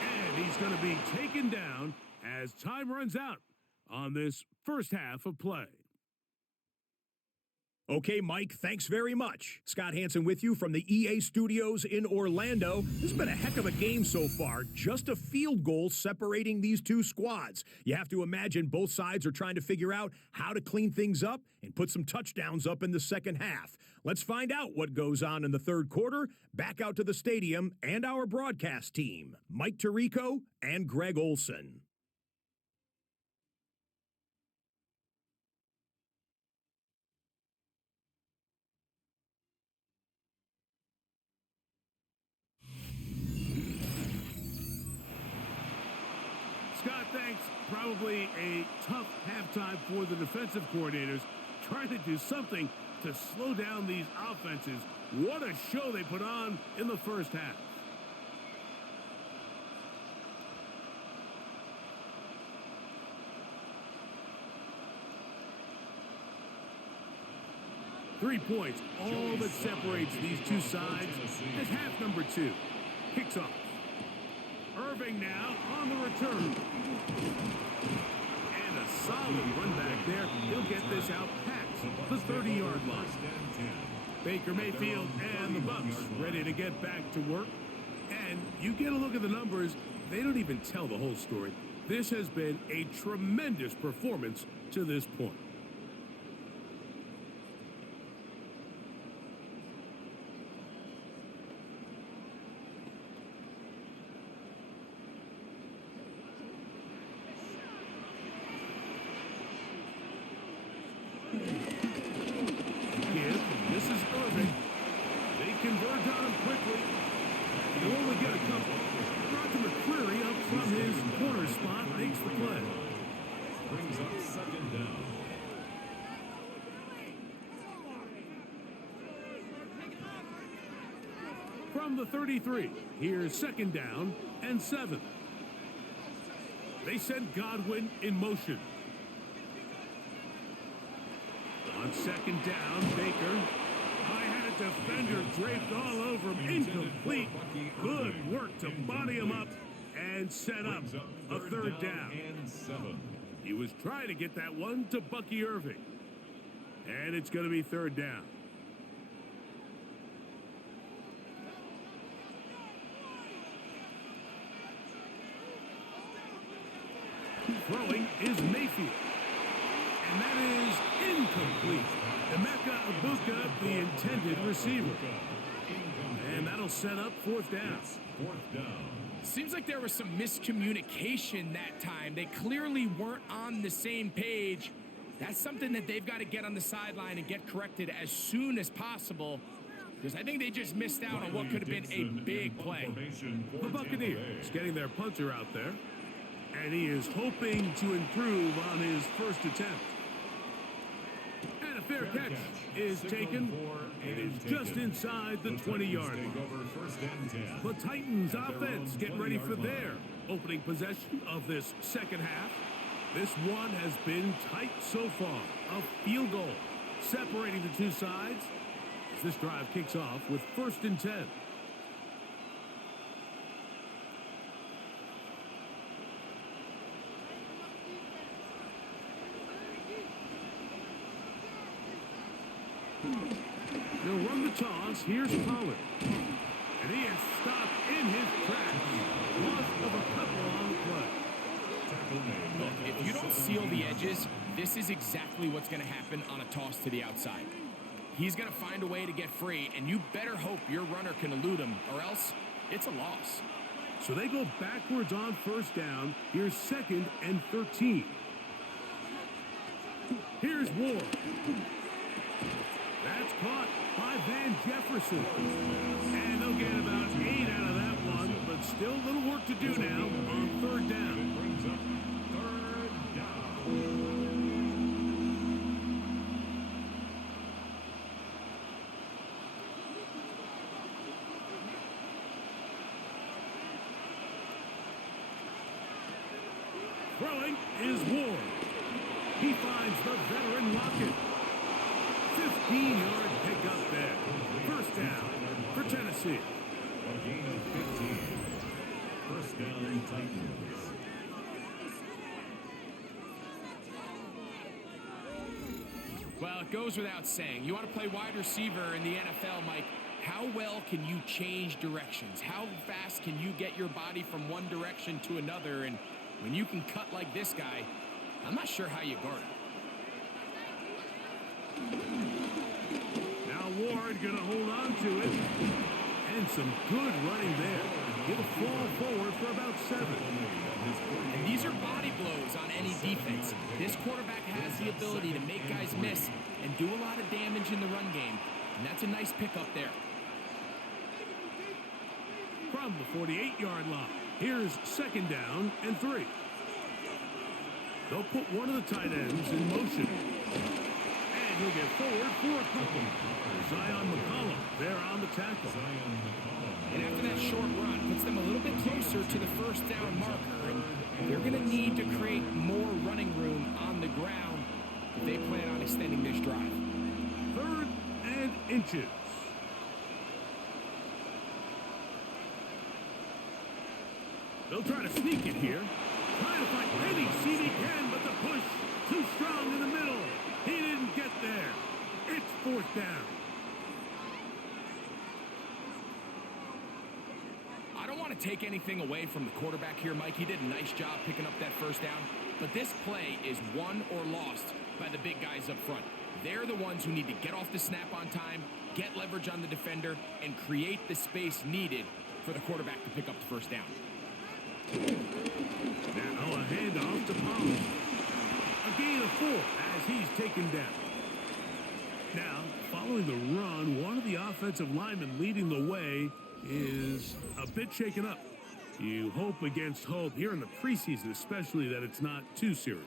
And he's going to be taken down as time runs out on this first half of play. Okay, Mike, thanks very much. Scott Hansen with you from the EA Studios in Orlando. This has been a heck of a game so far. Just a field goal separating these two squads. You have to imagine both sides are trying to figure out how to clean things up and put some touchdowns up in the second half. Let's find out what goes on in the third quarter. Back out to the stadium and our broadcast team, Mike Tirico and Greg Olson. Scott, thanks. Probably a tough halftime for the defensive coordinators, trying to do something to slow down these offenses. What a show they put on in the first half. Three points, all that separates these two sides as half number 2 kicks off. Irving now on the return. And a solid run back there. He'll get this out past the 30-yard line. Baker Mayfield and the Bucs ready to get back to work. And you get a look at the numbers, they don't even tell the whole story. This has been a tremendous performance to this point. This is Irving. They convert on him quickly. They only get a couple. Roger McCreary up from his corner spot makes the play. Brings up 2nd down. From the 33, here's 2nd down and 7. They send Godwin in motion. On 2nd down, Baker. I had a defender draped all over him. Incomplete. Good work to body him up and set up a 3rd down. And 7. He was trying to get that one to Bucky Irving. And it's going to be 3rd down. Throwing is Mayfield. And that is incomplete. Emeka Ibuka, the intended receiver. And that'll set up 4th down. 4th down. Seems like there was some miscommunication that time. They clearly weren't on the same page. That's something that they've got to get on the sideline and get corrected as soon as possible, because I think they just missed out on what could have been a big play. The Buccaneers getting their punter out there, and he is hoping to improve on his first attempt. And a fair catch is taken. It is just inside the 20-yard line. The Titans offense getting ready for their opening possession of this second half. This one has been tight so far. A field goal separating the two sides as this drive kicks off with 1st and 10. toss. Here's Pollard. And he is stopped in his tracks. Loss of a couple on the play. Look, if you don't seal the edges, this is exactly what's going to happen on a toss to the outside. He's going to find a way to get free, and you better hope your runner can elude him, or else it's a loss. So they go backwards on first down. Here's 2nd and 13. Here's Ward. That's caught by Van Jefferson. And they'll get about 8 out of that one, but still a little work to do now on 3rd down. Brings up 3rd down. Throwing is Ward. He finds the veteran Lockett. 15-yard pickup there. First down for Tennessee. A gain of 15. First down, Titans. Well, it goes without saying. You want to play wide receiver in the NFL, Mike. How well can you change directions? How fast can you get your body from one direction to another? And when you can cut like this guy, I'm not sure how you guard it. Now Ward going to hold on to it. And some good running there. He'll fall forward for about 7. And these are body blows on any defense. This quarterback has the ability to make guys miss and do a lot of damage in the run game. And that's a nice pickup there. From the 48-yard line, here's 2nd down and 3. They'll put one of the tight ends in motion. And he'll get forward for a couple. Zion McCollum there on the tackle. And after that short run, puts them a little bit closer to the first down marker. And they're going to need to create more running room on the ground if they plan on extending this drive. 3rd and inches. They'll try to sneak it here. Trying to find maybe CD can, but the push too strong in the middle. He didn't get there. It's 4th down. I don't want to take anything away from the quarterback here, Mike. He did a nice job picking up that first down. But this play is won or lost by the big guys up front. They're the ones who need to get off the snap on time, get leverage on the defender, and create the space needed for the quarterback to pick up the first down. Now a handoff to Pollard. A gain of 4 as he's taken down. Now, following the run, one of the offensive linemen leading the way is a bit shaken up. You hope against hope here in the preseason, especially, that it's not too serious.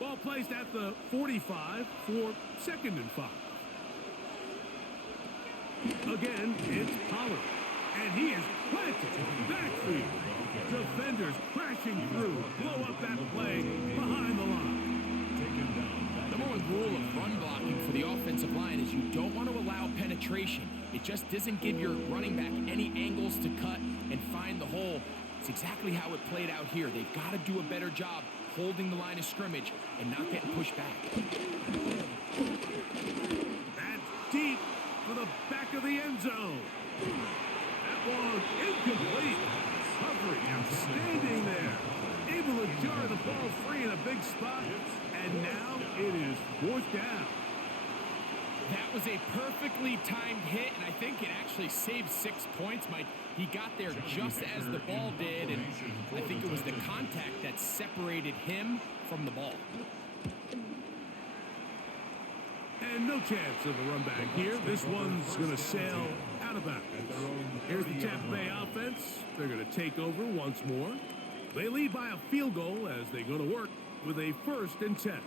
Ball placed at the 45 for 2nd and 5. Again, it's Pollard. And he is planted backfield. Defenders crashing through. Blow up that play behind the line. Number one rule of run blocking for the offensive line is you don't want to allow penetration. It just doesn't give your running back any angles to cut and find the hole. It's exactly how it played out here. They've got to do a better job holding the line of scrimmage and not getting pushed back. That's deep for the back of the end zone. That one incomplete. Covering outstanding there. Able to jar the ball free in a big spot. And now it is 4th down. That was a perfectly timed hit, and I think it actually saved 6 points, Mike. He got there just as the ball did, and I think it was the contact that separated him from the ball. And no chance of a run back here. This one's going to sail out of bounds. Here's the Tampa Bay offense. They're going to take over once more. They lead by a field goal as they go to work with a 1st and 10.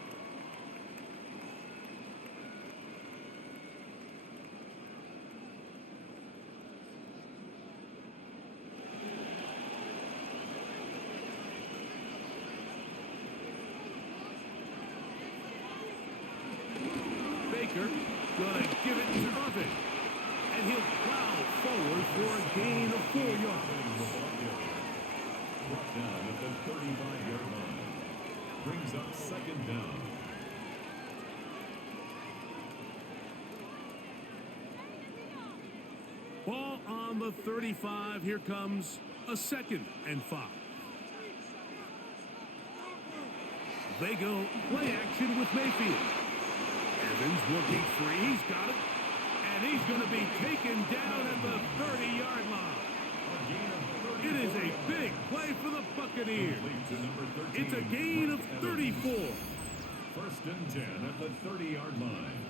Baker. Gonna give it to Irving. And he'll plow forward for a gain of 4 yards. Brought down at the 35-yard line. Brings up second down. Ball on the 35. Here comes a 2nd and 5. They go play action with Mayfield. Evans looking free. He's got it. And he's going to be taken down at the 30-yard line. It is a big play for the Buccaneers. It's a gain of 34. First and 10 at the 30-yard line.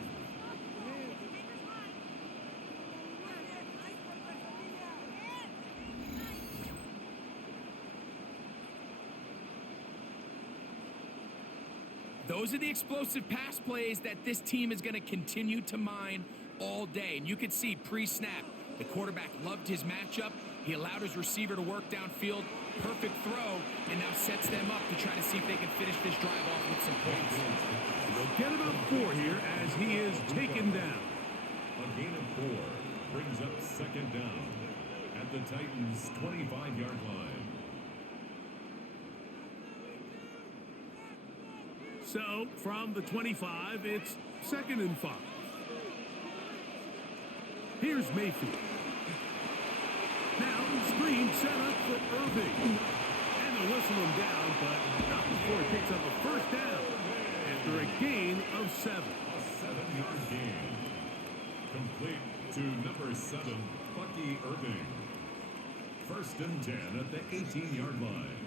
Those are the explosive pass plays that this team is going to continue to mine all day. And you can see pre-snap, the quarterback loved his matchup. He allowed his receiver to work downfield. Perfect throw, and now sets them up to try to see if they can finish this drive off with some points. They'll get about 4 here as he is taken down. A gain of 4 brings up second down at the Titans' 25-yard line. So, from the 25, it's 2nd and 5. Here's Mayfield. Now, screen set up for Irving. And they'll whistle him down, but not before he picks up a first down after a gain of 7. A 7-yard gain. Complete to number 7, Bucky Irving. First and 10 at the 18-yard line.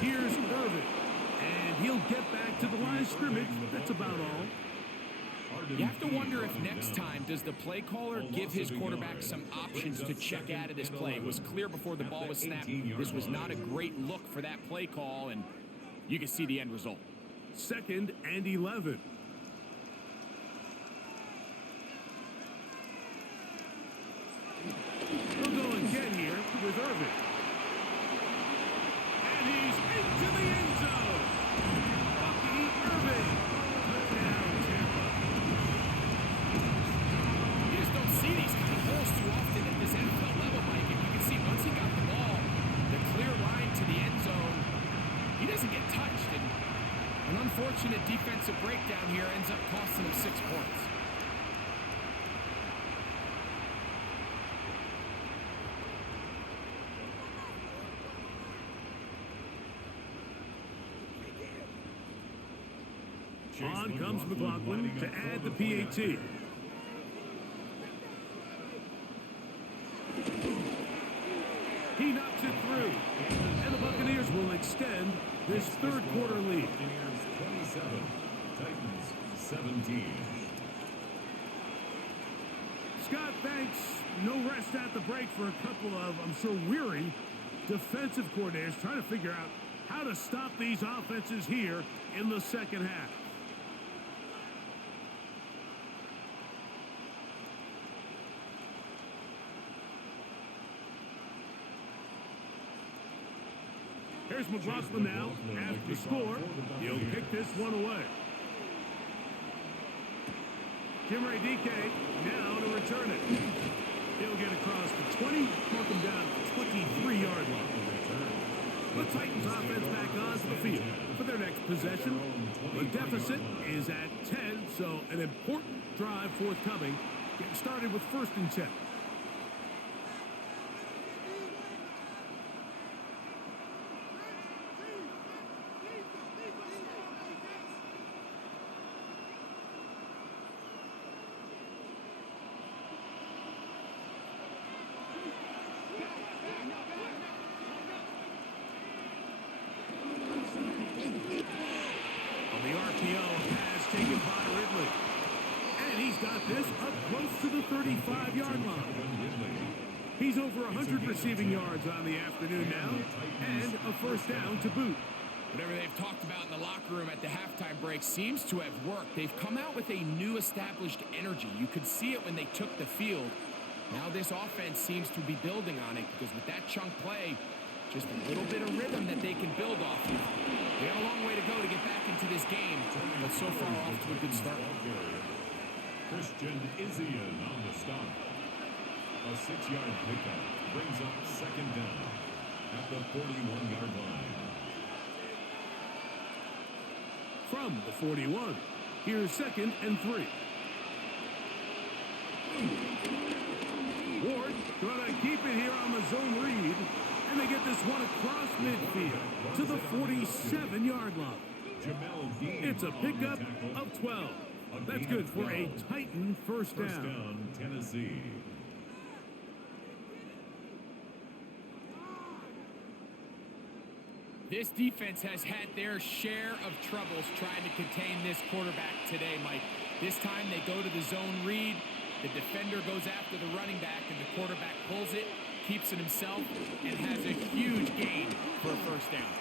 Here's Irving. And he'll get back to the line of scrimmage. That's about all. You have to wonder if next time does the play caller give his quarterback some options to check out of this play. It was clear before the ball was snapped. This was not a great look for that play call, and you can see the end result. 2nd and 11. They'll go again here with Irving. And he's into the end zone. Bucky Irving. Touchdown, Tampa. You just don't see these kind of holes too often at this NFL level, Mike. And you can see once he got the ball, the clear line to the end zone, he doesn't get touched. And an unfortunate defensive breakdown here ends up costing him 6 points. On comes McLaughlin to add the PAT. He knocks it through. And the Buccaneers will extend this third quarter lead. Buccaneers 27, Titans 17. Scott, thanks. No rest at the break for a couple of, I'm sure, weary defensive coordinators trying to figure out how to stop these offenses here in the second half. Here's McLaughlin now. After the score, he'll kick this one away. Jimmy DK now to return it. He'll get across the 20, mark him down at the 23-yard line. The Titans offense back onto the field for their next possession. The deficit is at 10, so an important drive forthcoming. Getting started with 1st and 10. This up close to the 35-yard line. He's over 100 receiving yards on the afternoon now, and a first down to boot. Whatever they've talked about in the locker room at the halftime break seems to have worked. They've come out with a new established energy. You could see it when they took the field. Now this offense seems to be building on it because with that chunk play, Just a little bit of rhythm that they can build off of. They got a long way to go to get back into this game, but so far off to a good start. Christian Isian on the stop. A 6-yard pickup brings up second down at the 41-yard line. From the 41, here's 2nd and 3. Ward gonna keep it here on the zone read, and they get this one across midfield to the 47-yard line. It's a pickup of 12. That's good for a Titan first down. Tennessee. This defense has had their share of troubles trying to contain this quarterback today, Mike. This time they go to the zone read. The defender goes after the running back, and the quarterback pulls it, keeps it himself, and has a huge gain for a first down.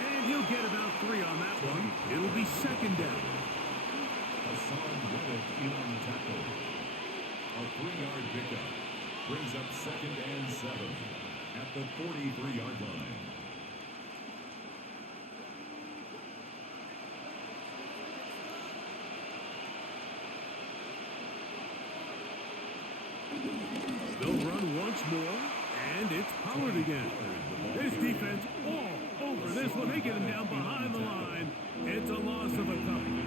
And he'll get about 3 on that one. It'll be second down. Hassan Reddick in on the tackle. A 3-yard pickup brings up 2nd and 7 at the 43-yard line. They'll run once more, and it's Pollard again. This defense all over this one. They get him down behind the line. It's a loss of a couple.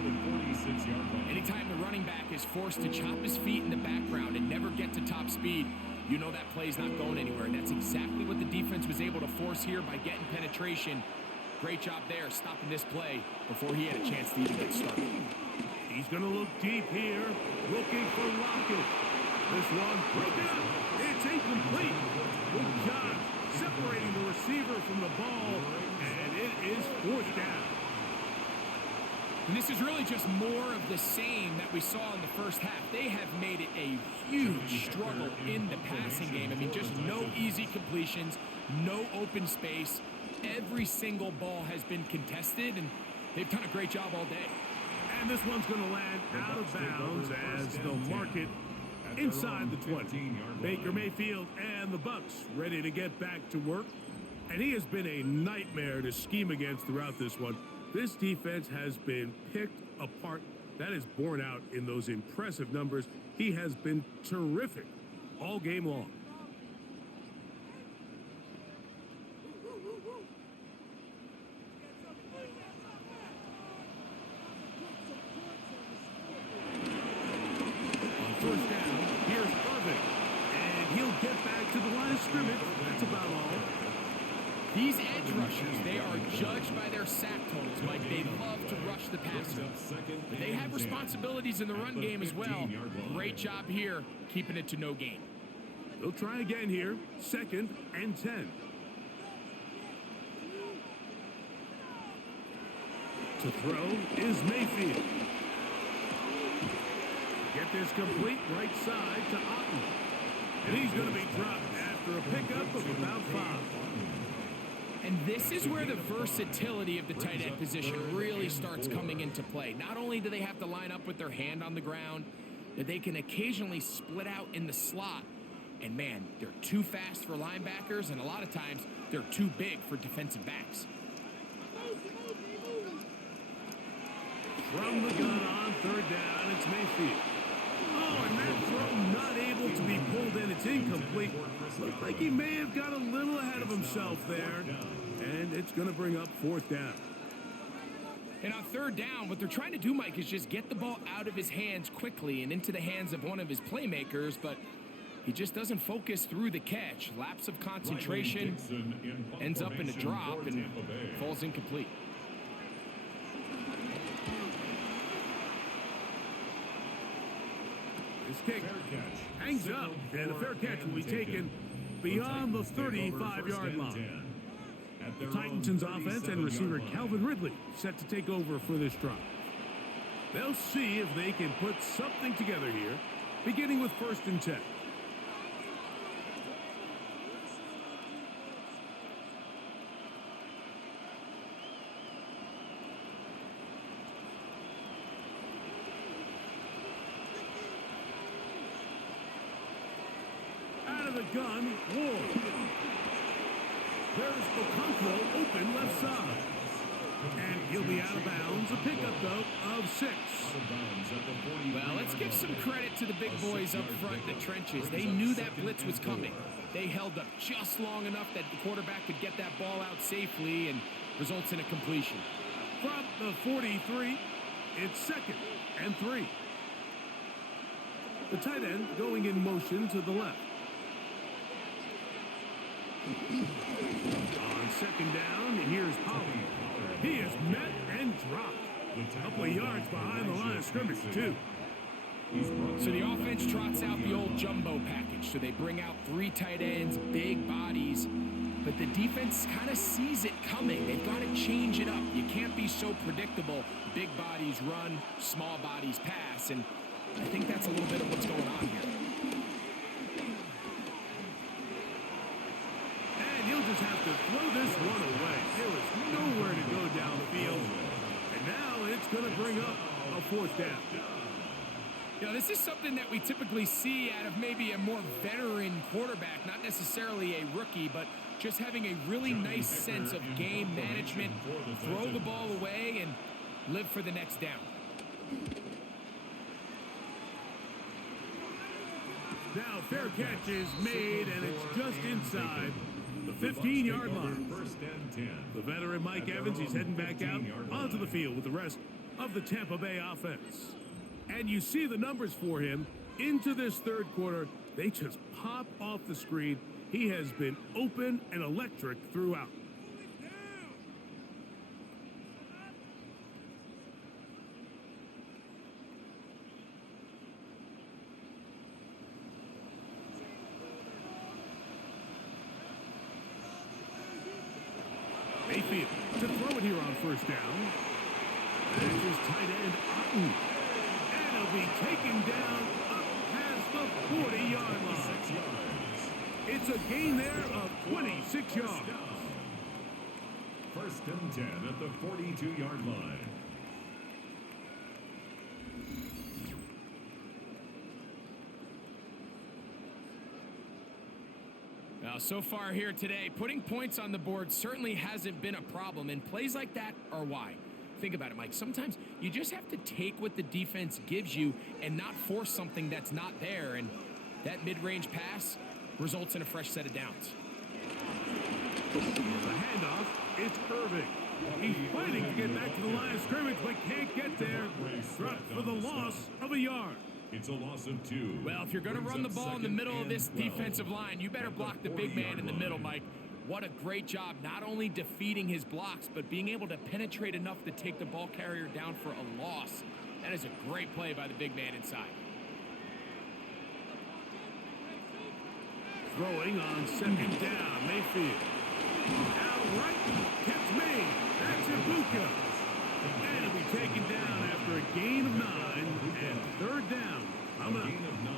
Anytime the running back is forced to chop his feet in the background and never get to top speed, you know that play's not going anywhere. And that's exactly what the defense was able to force here by getting penetration. Great job there, stopping this play before he had a chance to even get started. He's going to look deep here, looking for Lockett. This one broken up. It's incomplete. Good job separating the receiver from the ball, and it is 4th down. And this is really just more of the same that we saw in the first half. They have made it a huge struggle in the passing game. I mean, just no easy completions, no open space. Every single ball has been contested, and they've done a great job all day. And this one's going to land out of bounds as they'll mark it inside the 20. Baker Mayfield and the Bucs ready to get back to work. And he has been a nightmare to scheme against throughout this one. This defense has been picked apart. That is borne out in those impressive numbers. He has been terrific all game long. On first down, here's Irving. And he'll get back to the line of scrimmage. That's about all. These edge rushers, they are judged by their sack totals, Mike. They love to rush the passer. But they have responsibilities in the run game as well. Great job here, keeping it to no gain. They'll try again here, 2nd and 10. To throw is Mayfield. Get this complete right side to Otten. And he's going to be dropped after a pickup of about 5. And this is where the versatility of the tight end position really starts coming into play. Not only do they have to line up with their hand on the ground, but they can occasionally split out in the slot. And man, they're too fast for linebackers, and a lot of times they're too big for defensive backs. From the gun on 3rd down, it's Mayfield. Oh, and that throw not able to be pulled in. It's incomplete. Looks like he may have got a little ahead of himself there. And it's going to bring up 4th down. And on 3rd down, what they're trying to do, Mike, is just get the ball out of his hands quickly and into the hands of one of his playmakers, but he just doesn't focus through the catch. Lapse of concentration, ends up in a drop and falls incomplete. This kick hangs up, and a fair catch will be taken beyond the 35-yard line. The Titans' offense and receiver Calvin Ridley set to take over for this drive. They'll see if they can put something together here, beginning with 1st and 10. Out of the gun, Ward. There's Okonkwo open left side. And he'll be out of bounds. A pickup, though, of 6. Well, let's give some credit to the big boys up front in the trenches. They knew that blitz was coming. They held up just long enough that the quarterback could get that ball out safely and results in a completion. From the 43, it's 2nd and 3. The tight end going in motion to the left. On 2nd down, here's Pollard. He is met and dropped. A couple of yards behind the line of scrimmage, too. So the offense trots out the old jumbo package. So they bring out 3 tight ends, big bodies, but the defense kind of sees it coming. They've got to change it up. You can't be so predictable. Big bodies run, small bodies pass, and I think that's a little bit of what's going on here. And he'll just have to throw this one away. There was nowhere to go down the field. And now it's going to bring up a 4th down. You know, this is something that we typically see out of maybe a more veteran quarterback, not necessarily a rookie, but just having a really nice sense of game management, throw the ball away, and live for the next down. Now, fair catch is made, and it's just inside the 15-yard line. The veteran Mike Evans, he's heading back out onto the field with the rest of the Tampa Bay offense. And you see the numbers for him into this 3rd quarter. They just pop off the screen. He has been open and electric throughout. Mayfield to throw it here on 1st down. There's his tight end, Otten. And he'll be taken down up past the 40-yard line. It's a gain there of 26 yards. 1st and 10 at the 42-yard line. Now, so far here today, putting points on the board certainly hasn't been a problem, and plays like that are why. Think about it, Mike. Sometimes you just have to take what the defense gives you and not force something that's not there, and that mid-range pass results in a fresh set of downs. The handoff, it's Irving. He's fighting to get back to the line of scrimmage, but can't get there. Dropped for the loss of a yard. It's a loss of 2. Well, if you're going to run the ball in the middle of this defensive line, you better block the big man in the middle, Mike. What a great job, not only defeating his blocks, but being able to penetrate enough to take the ball carrier down for a loss. That is a great play by the big man inside. Throwing on 2nd down, Mayfield. Out right, catch made. That's Ibuka. And he'll be taken down after a gain of 9 and 3rd down. A gain of 9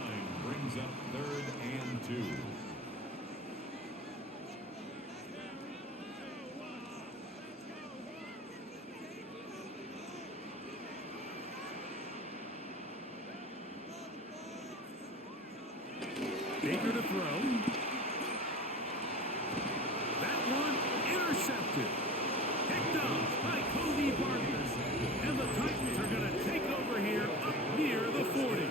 brings up 3rd and 2. Baker to throw. That one intercepted. Picked off by Cody Barker. And the Titans are going to take over here up near the 40.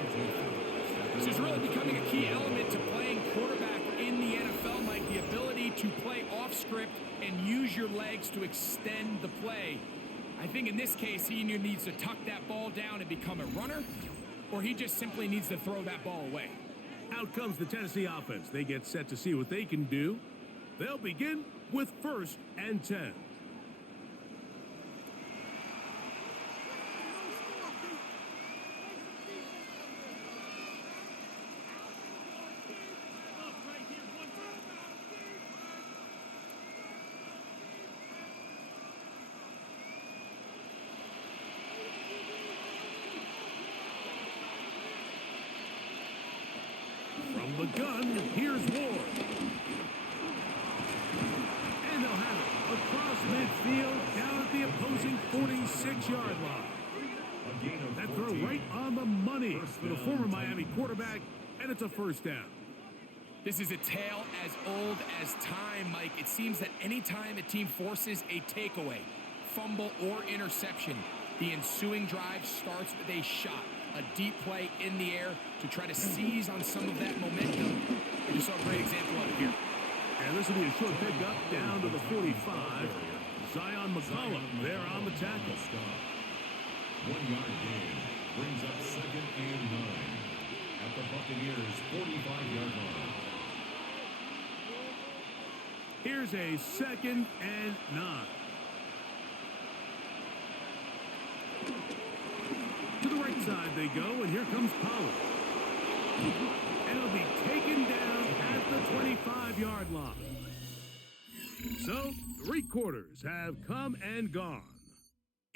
This is really becoming a key element to playing quarterback in the NFL, Mike. The ability to play off script and use your legs to extend the play. I think in this case, he either needs to tuck that ball down and become a runner, or he just simply needs to throw that ball away. Out comes the Tennessee offense. They get set to see what they can do. They'll begin with 1st and 10. From the gun, here's Ward. And they'll have it across midfield down at the opposing 46-yard line. That throw right on the money for the former Miami quarterback, and it's a 1st down. This is a tale as old as time, Mike. It seems that anytime a team forces a takeaway, fumble, or interception, the ensuing drive starts with a shot, a deep play in the air to try to seize on some of that momentum. We just saw a great example of it here. And this will be a short pickup down to the 45. Zion McCollum there on the tackle. 1 yard gain brings up 2nd and 9 at the Buccaneers' 45-yard line. Here's a 2nd and 9. To the right side they go, and here comes Pollard. And it'll be taken down at the 25-yard line. So, 3 quarters have come and gone.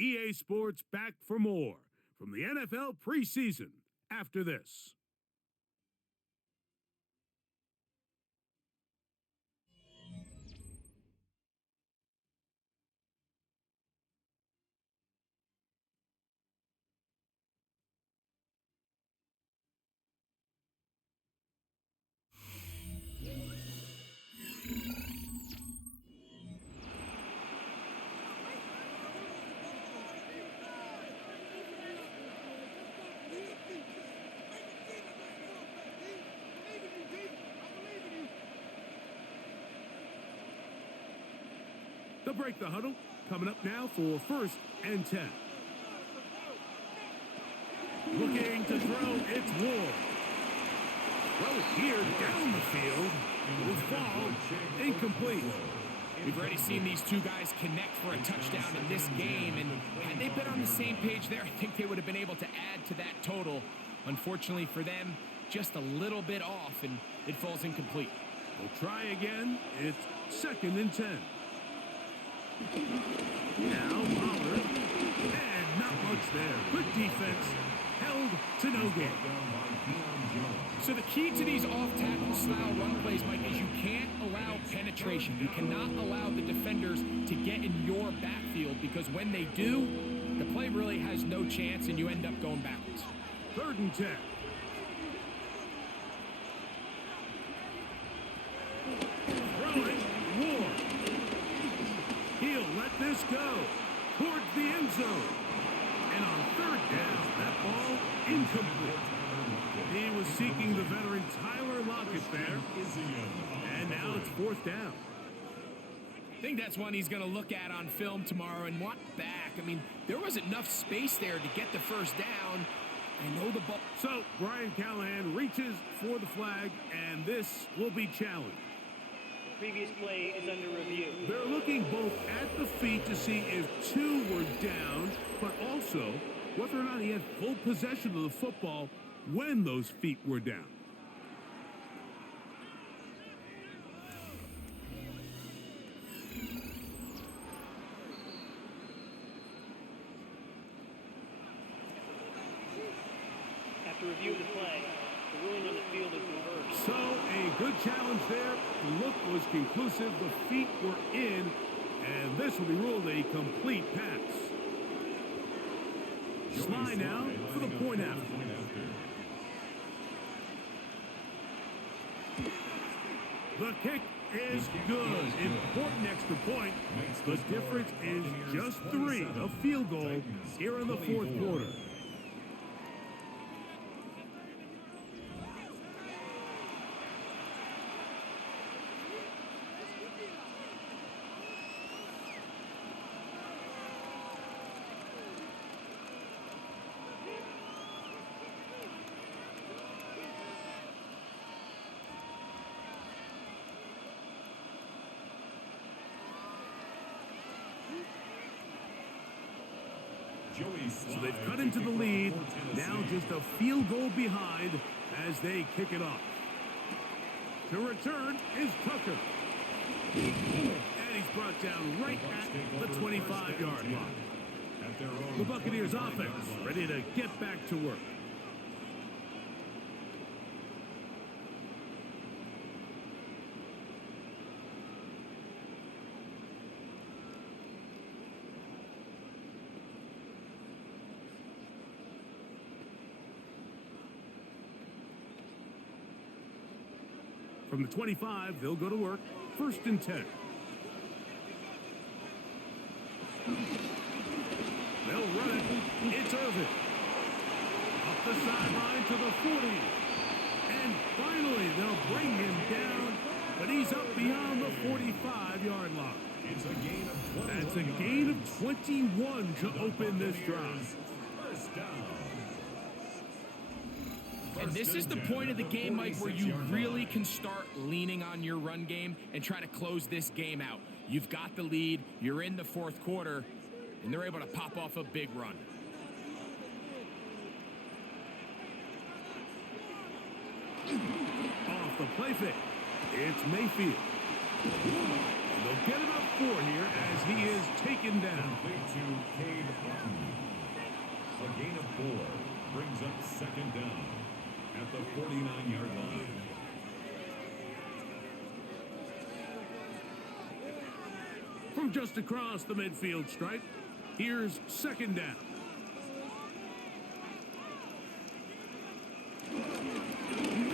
EA Sports back for more from the NFL preseason after this. They'll break the huddle. Coming up now for 1st and 10. Looking to throw, it's Ward. Throw here down the field. Will fall. Incomplete. We've already seen these two guys connect for a touchdown in this game, and had they been on the same page there, I think they would have been able to add to that total. Unfortunately for them, just a little bit off, and it falls incomplete. We'll try again. It's 2nd and 10. Now Pollard, and not much there. Good defense, held to no gain. So the key to these off-tackle style run plays, Mike, is you can't allow penetration. You cannot allow the defenders to get in your backfield, because when they do, the play really has no chance and you end up going backwards. 3rd and 10. Throwing, Ward. He'll let this go towards the end zone. And on 3rd down, that ball incomplete. He was seeking the veteran Tyler Lockett there. And now it's 4th down. I think that's one he's going to look at on film tomorrow and want back. I mean, there was enough space there to get the 1st down. I know the ball. So Brian Callahan reaches for the flag, and this will be challenged. Previous play is under review. They're looking both at the feet to see if 2 were down, but also whether or not he had full possession of the football when those feet were down. After review of the play, the ruling on the field is reversed. So a good challenge there. The look was conclusive. The feet were in, and this will be ruled a complete pass. Sly now for the point after. The kick is good. Important extra point. The difference is just 3, a field goal here in the 4th quarter. So they've cut into the lead. Now just a field goal behind as they kick it off. To return is Tucker. And he's brought down right at the 25-yard line. The Buccaneers offense ready to get back to work. From the 25, they'll go to work. 1st and 10. They'll run it. It's Irvin. Up the sideline to the 40. And finally, they'll bring him down, but he's up beyond the 45-yard line. It's a gain of 21 That's a gain of 21 to open this drive. First down. And this is the point of the game, Mike, where you really can start leaning on your run game and try to close this game out. You've got the lead, you're in the 4th quarter, and they're able to pop off a big run. Off the play fake, it's Mayfield. And they'll get about 4 here as he is taken down. Complete to Cade Otton. A gain of 4 brings up 2nd down at the 49-yard line. From just across the midfield stripe, here's 2nd down.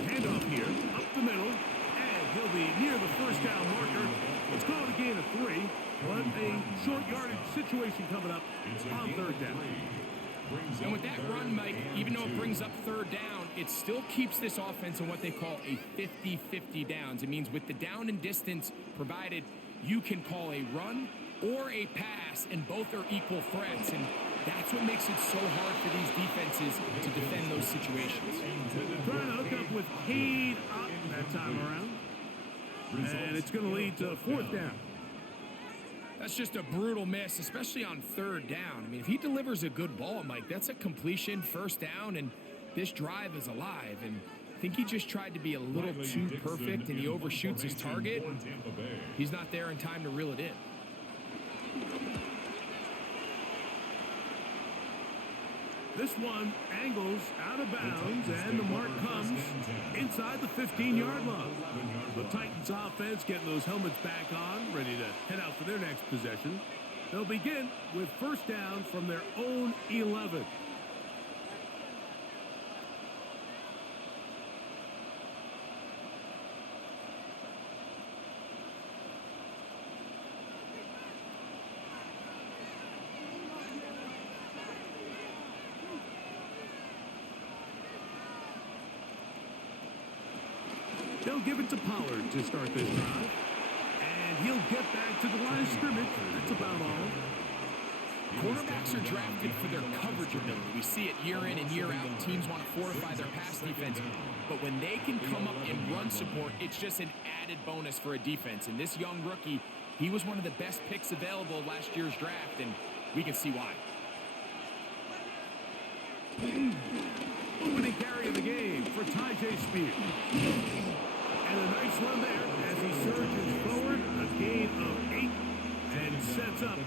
Handoff here, up the middle, and he'll be near the 1st down marker. It's called a gain of 3, but a short yardage situation coming up on 3rd down. And with that run, Mike, even though it brings up 3rd down, it still keeps this offense in what they call a 50-50 downs. It means with the down and distance provided, you can call a run or a pass, and both are equal threats. And that's what makes it so hard for these defenses to defend those situations. Trying to hook up with Cade Otton that time around. And it's going to lead to 4th down. That's just a brutal miss, especially on 3rd down. I mean, if he delivers a good ball, Mike, that's a completion, 1st down, and this drive is alive. And I think he just tried to be a little too perfect, and he overshoots his target. He's not there in time to reel it in. This one angles out of bounds, and the mark comes inside the 15-yard line. The Titans offense getting those helmets back on, ready to head out for their next possession. They'll begin with 1st down from their own 11. They'll give it to Pollard to start this drive. And he'll get back to the line of scrimmage. That's about all. Quarterbacks are drafted for their coverage ability. We see it year in and year out. Teams want to fortify their pass defense. But when they can come up and run support, it's just an added bonus for a defense. And this young rookie, he was one of the best picks available last year's draft, and we can see why. Opening carry of the game for Tyjae Spears. And a nice run there as he surges forward. A gain of 8 and sets up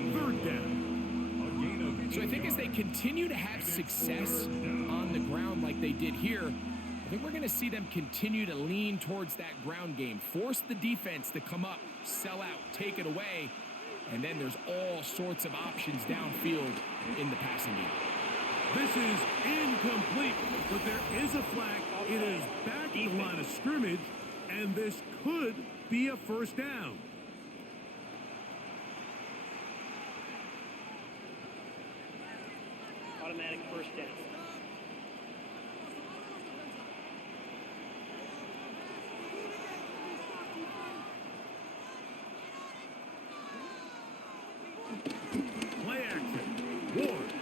3rd down. So I think as they continue to have success on the ground like they did here, I think we're going to see them continue to lean towards that ground game, force the defense to come up, sell out, take it away, and then there's all sorts of options downfield in the passing game. This is incomplete, but there is a flag. It is back at the line of scrimmage, and this could be a 1st down. Automatic 1st down. Play action. Ward.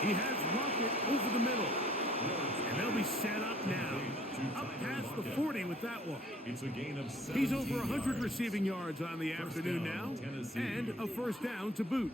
He has Rocket over the middle. And they'll be set up now. Up past the 40 with that one. It's a gain of He's over 100 receiving yards on the afternoon now. And a 1st down to boot.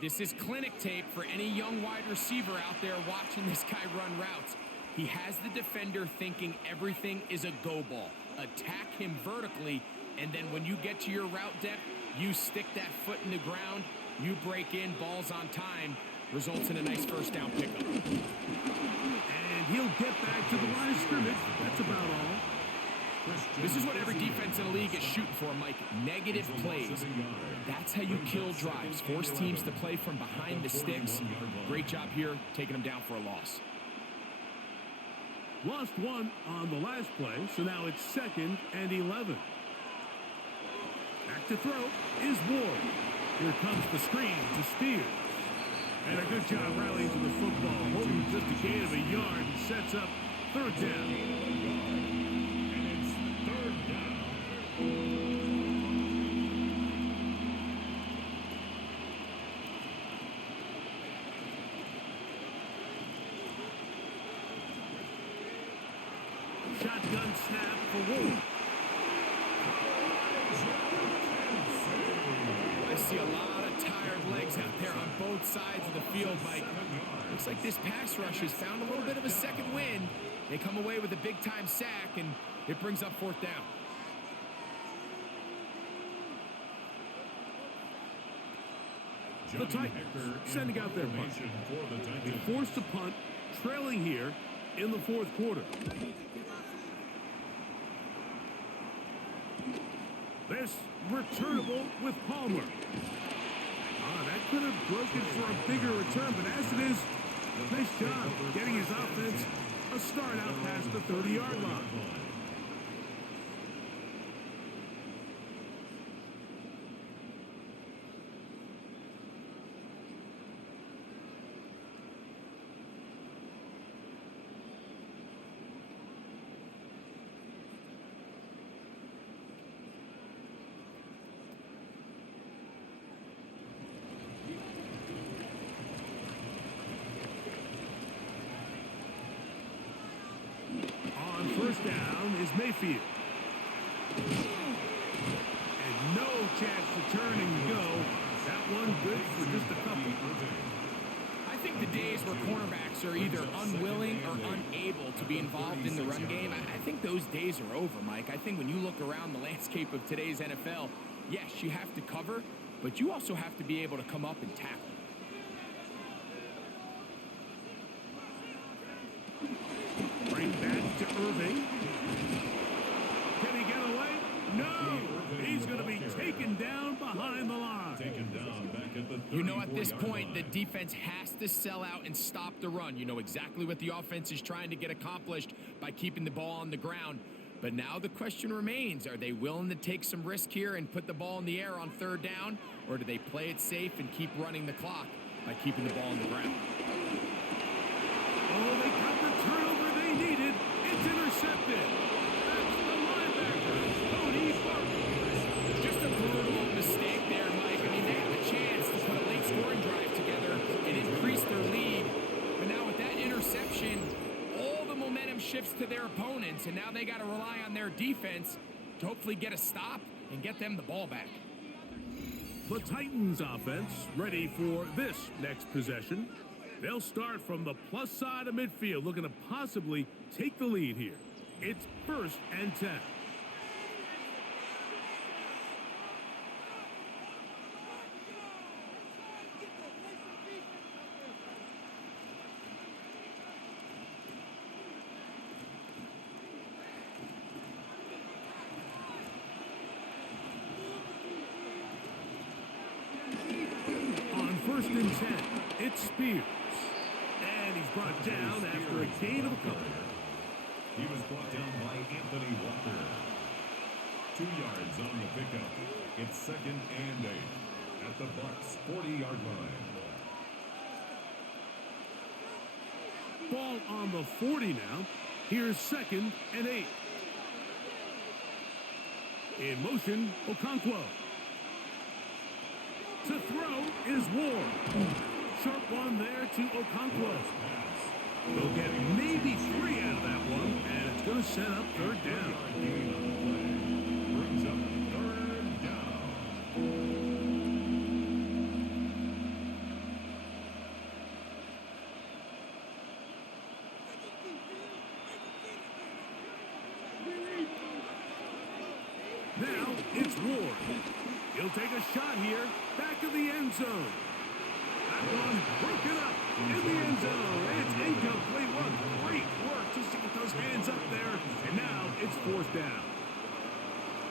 This is clinic tape for any young wide receiver out there watching this guy run routes. He has the defender thinking everything is a go ball. Attack him vertically, and then when you get to your route depth, you stick that foot in the ground, you break in, balls on time, results in a nice 1st down pickup. And he'll get back to the line of scrimmage. That's about all. This is what every defense in the league is shooting for, Mike. Negative plays. That's how you kill drives. Force teams to play from behind the sticks. Great job here, taking them down for a loss. Lost one on the last play, so now it's 2nd and 11. Back to throw is Ward. Here comes the screen to Spears. And a good job rallying to the football, holding just a gain of a yard and sets up 3rd down. And it's 3rd down. Shotgun snap for Ward. I see a lot of tired legs out there on both sides of the field, Mike. Looks like this pass rush has found a little bit of a second wind. They come away with a big-time sack, and it brings up 4th down. The Titans sending out their punt. They forced a punt, trailing here in the 4th quarter. This returnable with Palmer. That could have broken for a bigger return, but as it is, nice job getting his offense a start out past the 30-yard line. First down is Mayfield. And no chance to turn and go. That one good for just a couple. I think the days where cornerbacks are either unwilling or unable to be involved in the run game, I think those days are over, Mike. I think when you look around the landscape of today's NFL, yes, you have to cover, but you also have to be able to come up and tackle. Bring back to Irving. Can he get away? No! He's going to be taken down behind the line. Taken down back at the 34-yard line. You know, at this point, the defense has to sell out and stop the run. You know exactly what the offense is trying to get accomplished by keeping the ball on the ground. But now the question remains, are they willing to take some risk here and put the ball in the air on 3rd down? Or do they play it safe and keep running the clock by keeping the ball on the ground? Oh, they got the turnover they needed. It's intercepted. That's the linebacker, Tony Barton. Just a brutal mistake there, Mike. I mean, they had a chance to put a late scoring drive together and increase their lead. But now with that interception, all the momentum shifts to their opponents, and now they got to rely on their defense to hopefully get a stop and get them the ball back. The Titans offense ready for this next possession. They'll start from the plus side of midfield, looking to possibly take the lead here. It's 1st and 10. On 1st and 10, it's Spears. And he's brought down after a gain of a couple. He was brought down by Anthony Walker. 2 yards on the pickup. It's 2nd and 8 at the Bucs' 40-yard line. Ball on the 40 now. Here's 2nd and 8. In motion, Okonkwo. To throw is Ward. Sharp one there to Okonkwo. They'll get maybe 3 out of that one, and it's going to set up 3rd down. Brings up 3rd down. Now it's Ward. He'll take a shot here, back of the end zone. That one broken up in the end zone. It's incomplete. What great work just to get those hands up there. And now it's fourth down.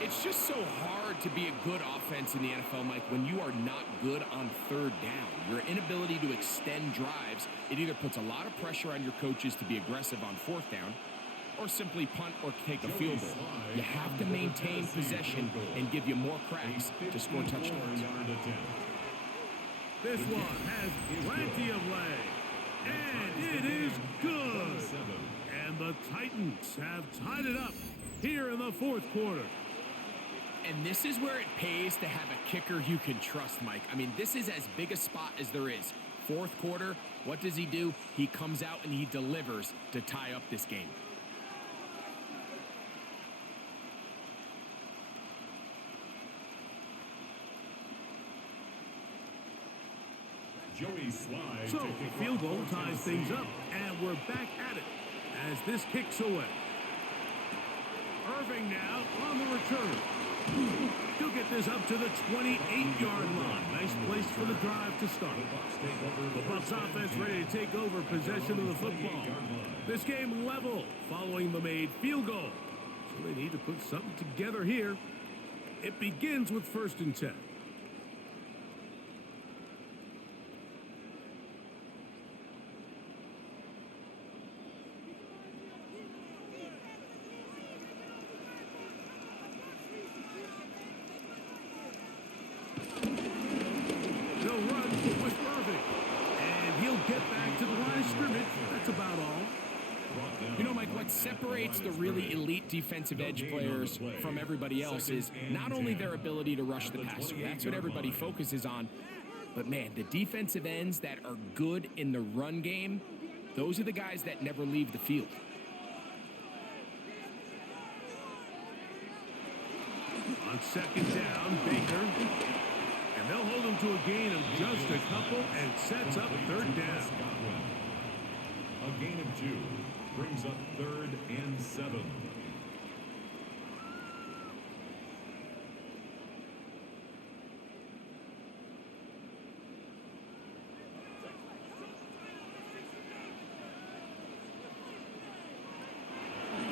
It's just so hard to be a good offense in the NFL, Mike, when you are not good on third down. Your inability to extend drives, it either puts a lot of pressure on your coaches to be aggressive on fourth down or simply punt or take a field goal. You have to maintain possession and give you more cracks to score touchdowns. This one has plenty of leg. And it is good. And the Titans have tied it up here in the fourth quarter. And this is where it pays to have a kicker you can trust, Mike. I mean, this is as big a spot as there is. Fourth quarter, what does he do? He comes out and he delivers to tie up this game. So the field goal ties things up, and we're back at it as this kicks away. Irving now on the return. He'll get this up to the 28-yard line. Nice place for the drive to start. The Bucs offense ready to take over possession of the football. This game level following the made field goal. So they need to put something together here. It begins with 1st and 10. Separates the really elite defensive edge players from everybody else is not only their ability to rush the passer. That's what everybody focuses on. But, man, the defensive ends that are good in the run game, those are the guys that never leave the field. On 2nd down, Baker. And they'll hold him to a gain of just a couple and sets up 3rd down. A gain of 2. Brings up 3rd and 7.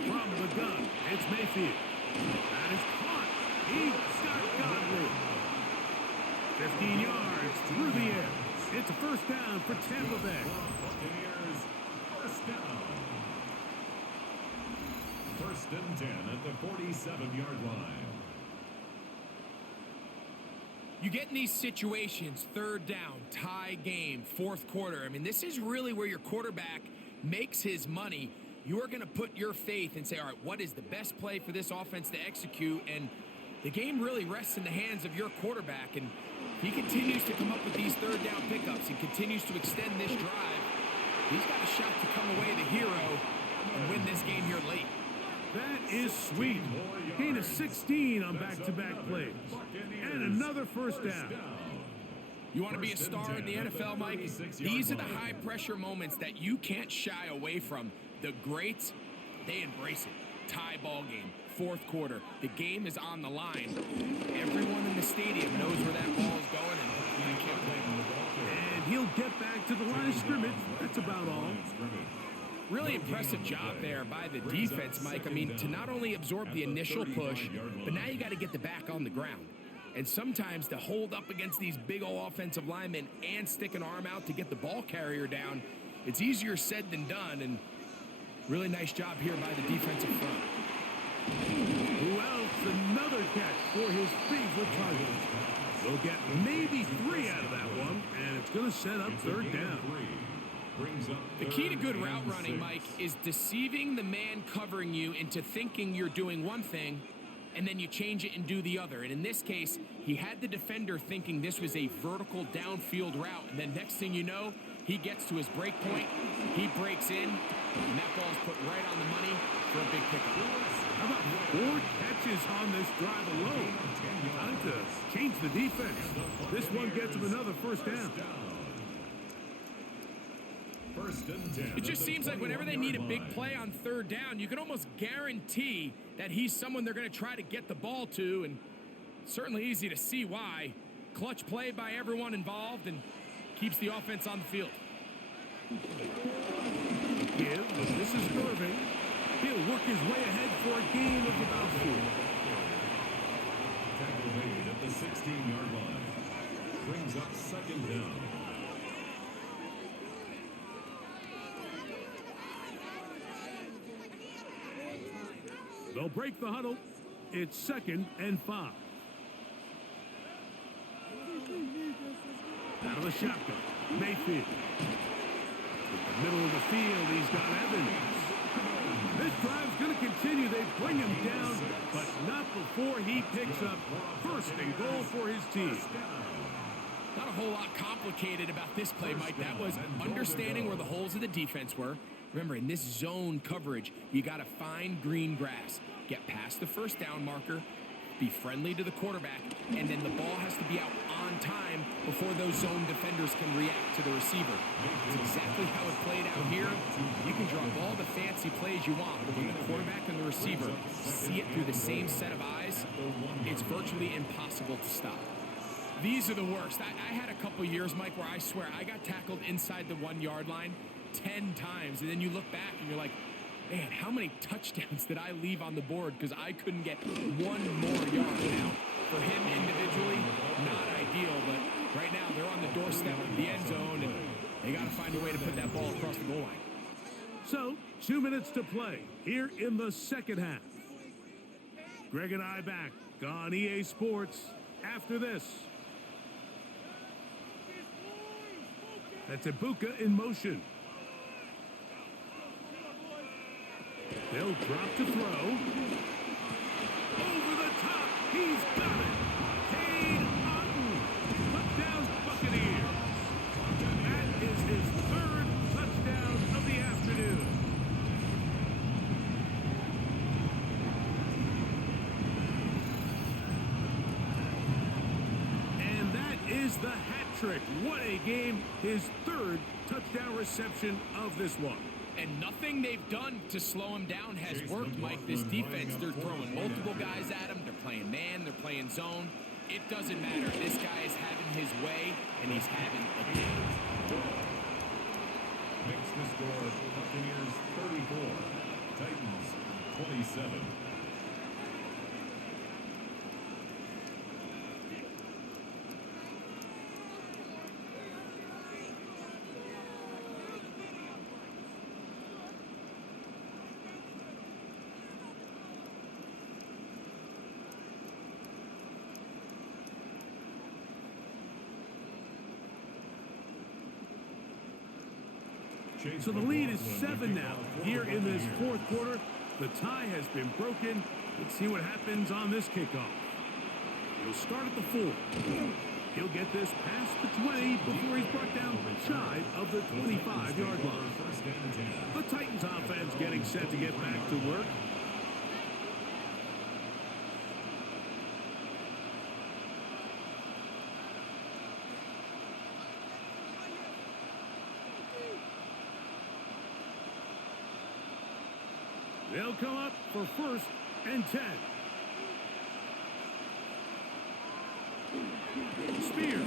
From the gun, it's Mayfield. That is caught. He's got Godwin. 15 yards through the air. It's a 1st down for Tampa Bay. Buccaneers, 1st down. 1st and 10 at the 47-yard line. You get in these situations, 3rd down, tie game, 4th quarter. I mean, this is really where your quarterback makes his money. You are going to put your faith and say, all right, what is the best play for this offense to execute? And the game really rests in the hands of your quarterback. And if he continues to come up with these 3rd down pickups and continues to extend this drive, he's got a shot to come away the hero and win this game here late. That is sweet. Gain of 16 on back-to-back plays. And another 1st down. You want to be a star in the NFL, Mike? These are the high-pressure moments that you can't shy away from. The greats, they embrace it. Tie ball game, 4th quarter. The game is on the line. Everyone in the stadium knows where that ball is going, and you can't blame them. And he'll get back to the line of scrimmage. That's about all. Really impressive job there by the defense, Mike. I mean, to not only absorb the initial push, but now you got to get the back on the ground. And sometimes to hold up against these big old offensive linemen and stick an arm out to get the ball carrier down, it's easier said than done. And really nice job here by the defensive front. Who else? Another catch for his favorite target. They'll get maybe 3 out of that one, and it's going to set up 3rd down. The key to good route running, Mike, is deceiving the man covering you into thinking you're doing one thing, and then you change it and do the other. And in this case, he had the defender thinking this was a vertical downfield route, and then next thing you know, he gets to his break point, he breaks in, and that ball's put right on the money for a big pickup. How about 4 catches on this drive alone? Time to change the defense. This one gets him another 1st down. It just seems like whenever they need a big play on 3rd down, you can almost guarantee that he's someone they're going to try to get the ball to, and certainly easy to see why. Clutch play by everyone involved, and keeps the offense on the field. Give, this is Irving. He'll work his way ahead for a gain of about 4. Tackle made at the 16-yard line. Brings up second down. They'll break the huddle. It's 2nd and 5. Out of the shotgun, Mayfield. In the middle of the field, he's got Evans. This drive's going to continue. They bring him down, but not before he picks up 1st and goal for his team. Not a whole lot complicated about this play, Mike. That was understanding where the holes of the defense were. Remember, in this zone coverage, you got to find green grass, get past the 1st down marker, be friendly to the quarterback, and then the ball has to be out on time before those zone defenders can react to the receiver. It's exactly how it played out here. You can draw up all the fancy plays you want, but when the quarterback and the receiver see it through the same set of eyes, it's virtually impossible to stop. These are the worst. I had a couple years, Mike, where I swear I got tackled inside the 1-yard line 10 times, and then you look back and you're like, man, how many touchdowns did I leave on the board because I couldn't get 1 more yard? Now, for him individually, not ideal, but right now they're on the doorstep of the end zone, and they got to find a way to put that ball across the goal line. So, 2 minutes to play here in the 2nd half. Greg and I back on EA Sports after this. That's Ibuka in motion. They'll drop to throw. Over the top. He's got it. Cade Otton. Touchdown Buccaneers. That is his 3rd touchdown of the afternoon. And that is the hat trick. What a game. His 3rd touchdown reception of this one. And nothing they've done to slow him down has worked, Mike. This defense, they're throwing multiple guys at him. They're playing man. They're playing zone. It doesn't matter. This guy is having his way, and he's having a game. Makes the score Buccaneers 34, Titans 27. So the lead is 7 now. Here in this 4th quarter, the tie has been broken. Let's see what happens on this kickoff. He'll start at the 4. He'll get this past the 20 before he's brought down shy of the 25-yard line. The Titans offense getting set to get back to work. They'll come up for 1st and 10. Spear.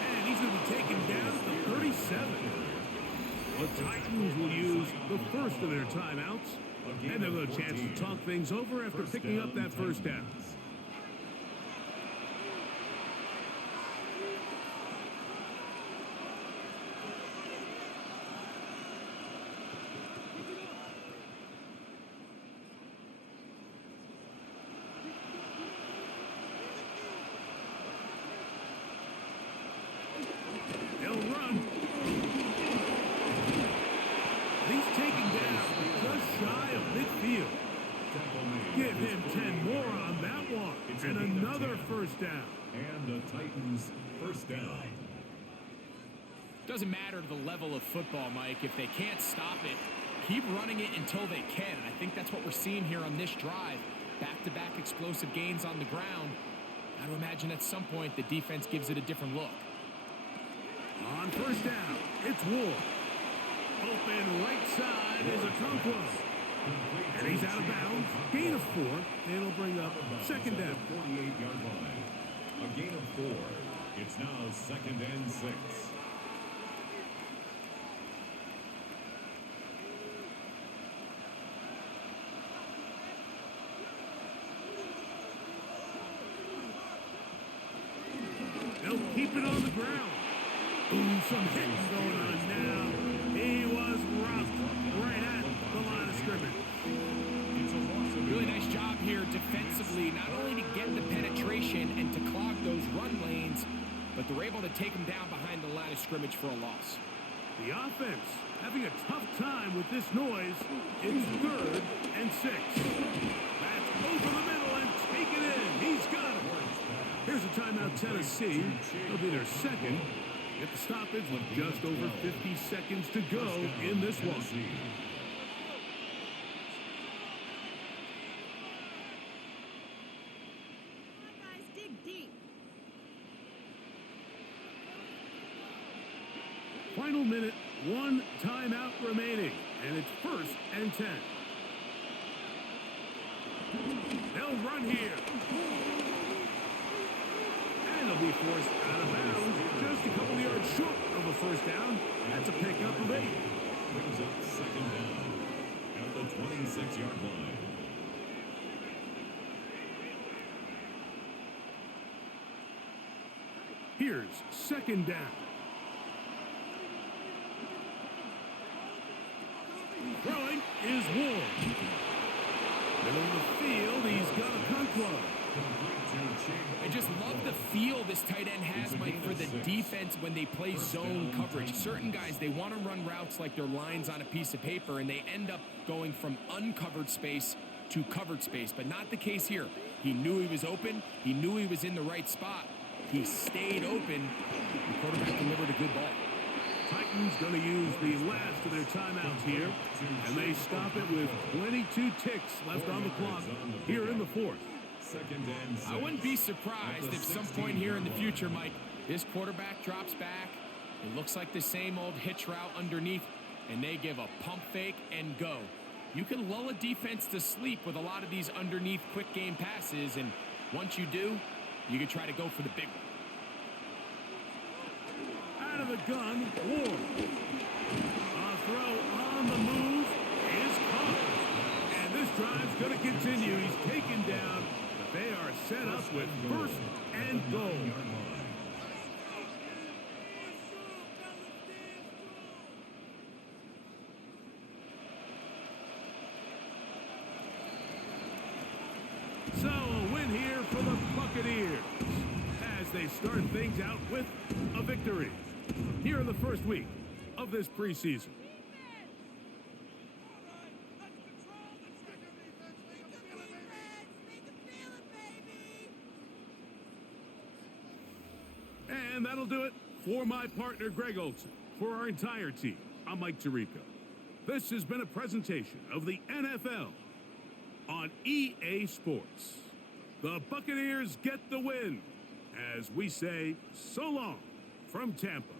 And he's going to be taken down at the 37. The Titans will use the 1st of their timeouts. And they'll have a chance to talk things over after picking up that 1st down. Give him 10 more on that one. And another 1st down. And the Titans 1st down. Doesn't matter the level of football, Mike. If they can't stop it, keep running it until they can. And I think that's what we're seeing here on this drive. Back-to-back explosive gains on the ground. I'd imagine at some point the defense gives it a different look. On 1st down, it's Ward. Open right side is Okonkwo. And he's out of bounds. Gain of 4. And it'll bring up 2nd down. 48-yard line. A gain of 4. It's now 2nd and 6. They'll keep it on the ground. Ooh, some hitting going on now. He was roughed right at the line of scrimmage. Really nice job here defensively, not only to get the penetration and to clog those run lanes, but they're able to take them down behind the line of scrimmage for a loss. The offense having a tough time with this noise. It's 3rd and 6. That's over the middle and taken in. He's got it. Here's a timeout, Tennessee. It'll be their second. Get the stoppage with just over 50 seconds to go in this one. Final minute, 1 timeout remaining, and it's 1st and 10. They'll run here. And they'll be forced out of bounds, just a couple yards short of a first down. That's a pickup of 8. Brings up 2nd down at the 26-yard line. Here's 2nd down. Throwing is Ward. Middle of the field, he's got a punt club. I just love the feel this tight end has, Mike, for the defense when they play zone coverage. Certain guys, they want to run routes like they're lines on a piece of paper, and they end up going from uncovered space to covered space, but not the case here. He knew he was open. He knew he was in the right spot. He stayed open. The quarterback delivered a good ball. Titans going to use the last of their timeouts here, and they stop it with 22 ticks left on the clock here in the 4th. 2nd and 6. I wouldn't be surprised if some point here in the future, Mike, this quarterback drops back. It looks like the same old hitch route underneath, and they give a pump fake and go. You can lull a defense to sleep with a lot of these underneath quick game passes, and once you do, you can try to go for the big one. Out of the gun, Ward. A throw on the move is caught. And this drive's going to continue. He's taken down, but they are set up with 1st and goal. So a win here for the Buccaneers as they start things out with a victory here in the first week of this preseason. And that'll do it for my partner, Greg Olson. For our entire team, I'm Mike Tirico. This has been a presentation of the NFL on EA Sports. The Buccaneers get the win as we say so long from Tampa.